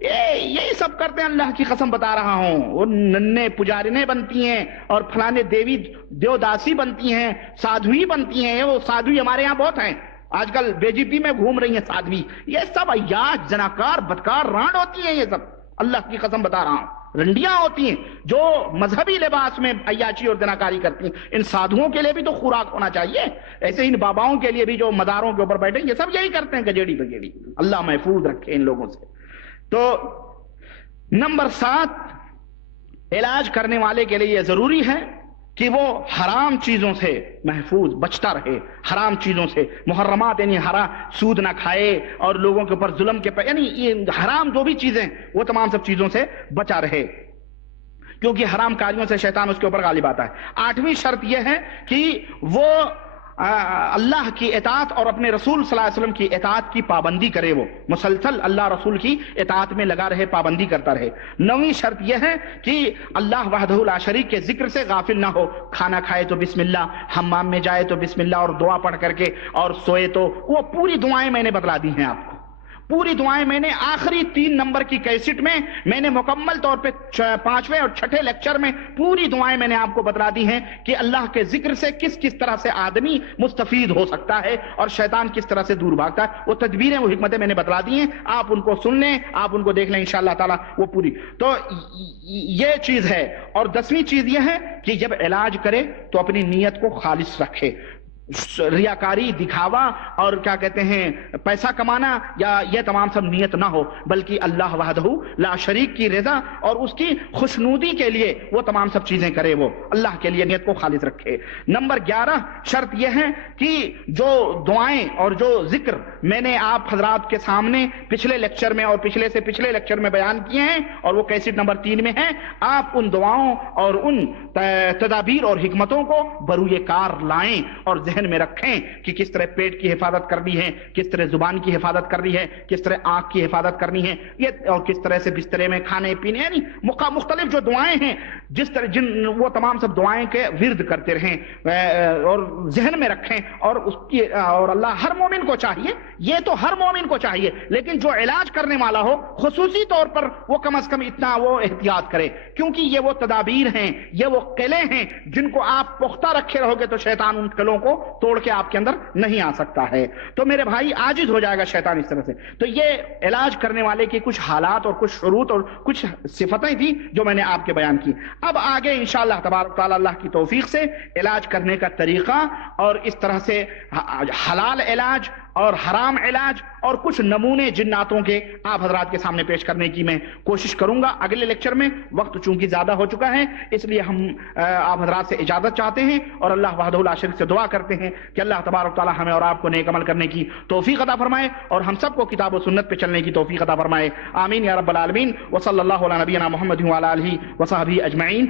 یہی سب کرتے ہیں، اللہ کی قسم بتا رہا ہوں۔ وہ ننے پجارنے بنتی ہیں اور فلانے دیوی دیوداسی بنتی ہیں، سادھوی بنتی ہیں۔ وہ سادھوی ہمارے یہاں بہت ہیں، آج کل بی جے پی میں گھوم رہی ہیں سادھوی۔ یہ سب عیاش، زناکار، بدکار، رانڈ ہوتی ہیں، یہ سب اللہ کی قسم بتا رہا ہوں، رنڈیاں ہوتی ہیں جو مذہبی لباس میں عیاشی اور زناکاری کرتی ہیں۔ ان سادھوؤں کے لیے بھی تو خوراک ہونا چاہیے، ایسے ان باباؤں کے لیے بھی جو مزاروں کے اوپر بیٹھے یہ سب یہی کرتے ہیں، گجیڑی بگیڑی۔ اللہ محفوظ رکھے ان لوگوں سے۔ تو نمبر 7، علاج کرنے والے کے لیے یہ ضروری ہے کہ وہ حرام چیزوں سے محفوظ بچتا رہے، حرام چیزوں سے، محرمات یعنی حرام، سود نہ کھائے اور لوگوں کے اوپر ظلم کے یعنی یہ حرام جو بھی چیزیں وہ تمام سب چیزوں سے بچا رہے، کیونکہ حرام کاریوں سے شیطان اس کے اوپر غالب آتا ہے۔ 8ویں شرط یہ ہے کہ وہ اللہ کی اطاعت اور اپنے رسول صلی اللہ علیہ وسلم کی اطاعت کی پابندی کرے، وہ مسلسل اللہ رسول کی اطاعت میں لگا رہے، پابندی کرتا رہے۔ 9ویں شرط یہ ہے کہ اللہ وحدہ لا شریک کے ذکر سے غافل نہ ہو، کھانا کھائے تو بسم اللہ، حمام میں جائے تو بسم اللہ اور دعا پڑھ کر کے، اور سوئے تو وہ پوری دعائیں میں نے بتلا دی ہیں آپ کو، پوری دعائیں میں نے آخری 3 نمبر کی کیسٹ میں نے مکمل طور پہ 5ویں اور 6ٹھے لیکچر میں پوری دعائیں میں نے آپ کو بتلا دی ہیں کہ اللہ کے ذکر سے کس کس طرح سے آدمی مستفید ہو سکتا ہے اور شیطان کس طرح سے دور بھاگتا ہے۔ وہ تدبیریں، وہ حکمتیں میں نے بتلا دی ہیں، آپ ان کو سن لیں، آپ ان کو دیکھ لیں انشاءاللہ تعالی وہ پوری۔ تو یہ چیز ہے۔ اور 10ویں چیز یہ ہے کہ جب علاج کرے تو اپنی نیت کو خالص رکھے، ریاکاری، دکھاوا اور کیا کہتے ہیں پیسہ کمانا یا یہ تمام سب نیت نہ ہو، بلکہ اللہ وحدہ لا شریک کی رضا اور اس کی خوشنودی کے لیے وہ تمام سب چیزیں کرے، وہ اللہ کے لیے نیت کو خالص رکھے۔ نمبر 11 شرط یہ ہے کہ جو دعائیں اور جو ذکر میں نے آپ حضرات کے سامنے پچھلے لیکچر میں اور پچھلے سے پچھلے لیکچر میں بیان کیے ہیں اور وہ کیسٹ نمبر 3 میں ہے، آپ ان دعاؤں اور ان تدابیر اور حکمتوں کو بروئے کار لائیں اور ذہن میں رکھیں کہ کس طرح پیٹ کی حفاظت کرنی ہے، کس طرح زبان کی حفاظت کرنی ہے، کس طرح آنکھ کی حفاظت کرنی ہے، یہ اور کس طرح سے بسترے میں کھانے پینے، یعنی مختلف جو دعائیں ہیں، جس طرح وہ تمام سب دعائیں کے ورد کرتے رہیں اور ذہن میں رکھیں۔ اور اس کی اور اللہ ہر مومن کو چاہیے، یہ تو ہر مومن کو چاہیے، لیکن جو علاج کرنے والا ہو خصوصی طور پر وہ کم از کم اتنا وہ احتیاط کرے، کیونکہ یہ وہ تدابیر ہیں، یہ وہ قلعے ہیں جن کو آپ پختہ رکھے رہو گے تو شیطان ان قلعوں کو توڑ کے آپ کے اندر نہیں آ سکتا ہے۔ تو میرے بھائی عاجز ہو جائے گا شیطان اس طرح سے۔ تو یہ علاج کرنے والے کی کچھ حالات اور کچھ شروط اور کچھ صفتیں تھیں جو میں نے آپ کے بیان کی۔ اب آگے انشاءاللہ تبارک تعالی اللہ کی توفیق سے علاج کرنے کا طریقہ اور اس طرح سے حلال علاج اور حرام علاج اور کچھ نمونے جناتوں کے آپ حضرات کے سامنے پیش کرنے کی میں کوشش کروں گا اگلے لیکچر میں۔ وقت چونکہ زیادہ ہو چکا ہے اس لیے ہم آپ حضرات سے اجازت چاہتے ہیں اور اللہ وحدہ لا شریک سے دعا کرتے ہیں کہ اللہ تبارک تعالی ہمیں اور آپ کو نیک عمل کرنے کی توفیق عطا فرمائے اور ہم سب کو کتاب و سنت پہ چلنے کی توفیق عطا فرمائے، آمین یا رب العالمین۔ وصلی اللہ علی نبینا محمد وعلی آلہ وصحبہ اجمعین۔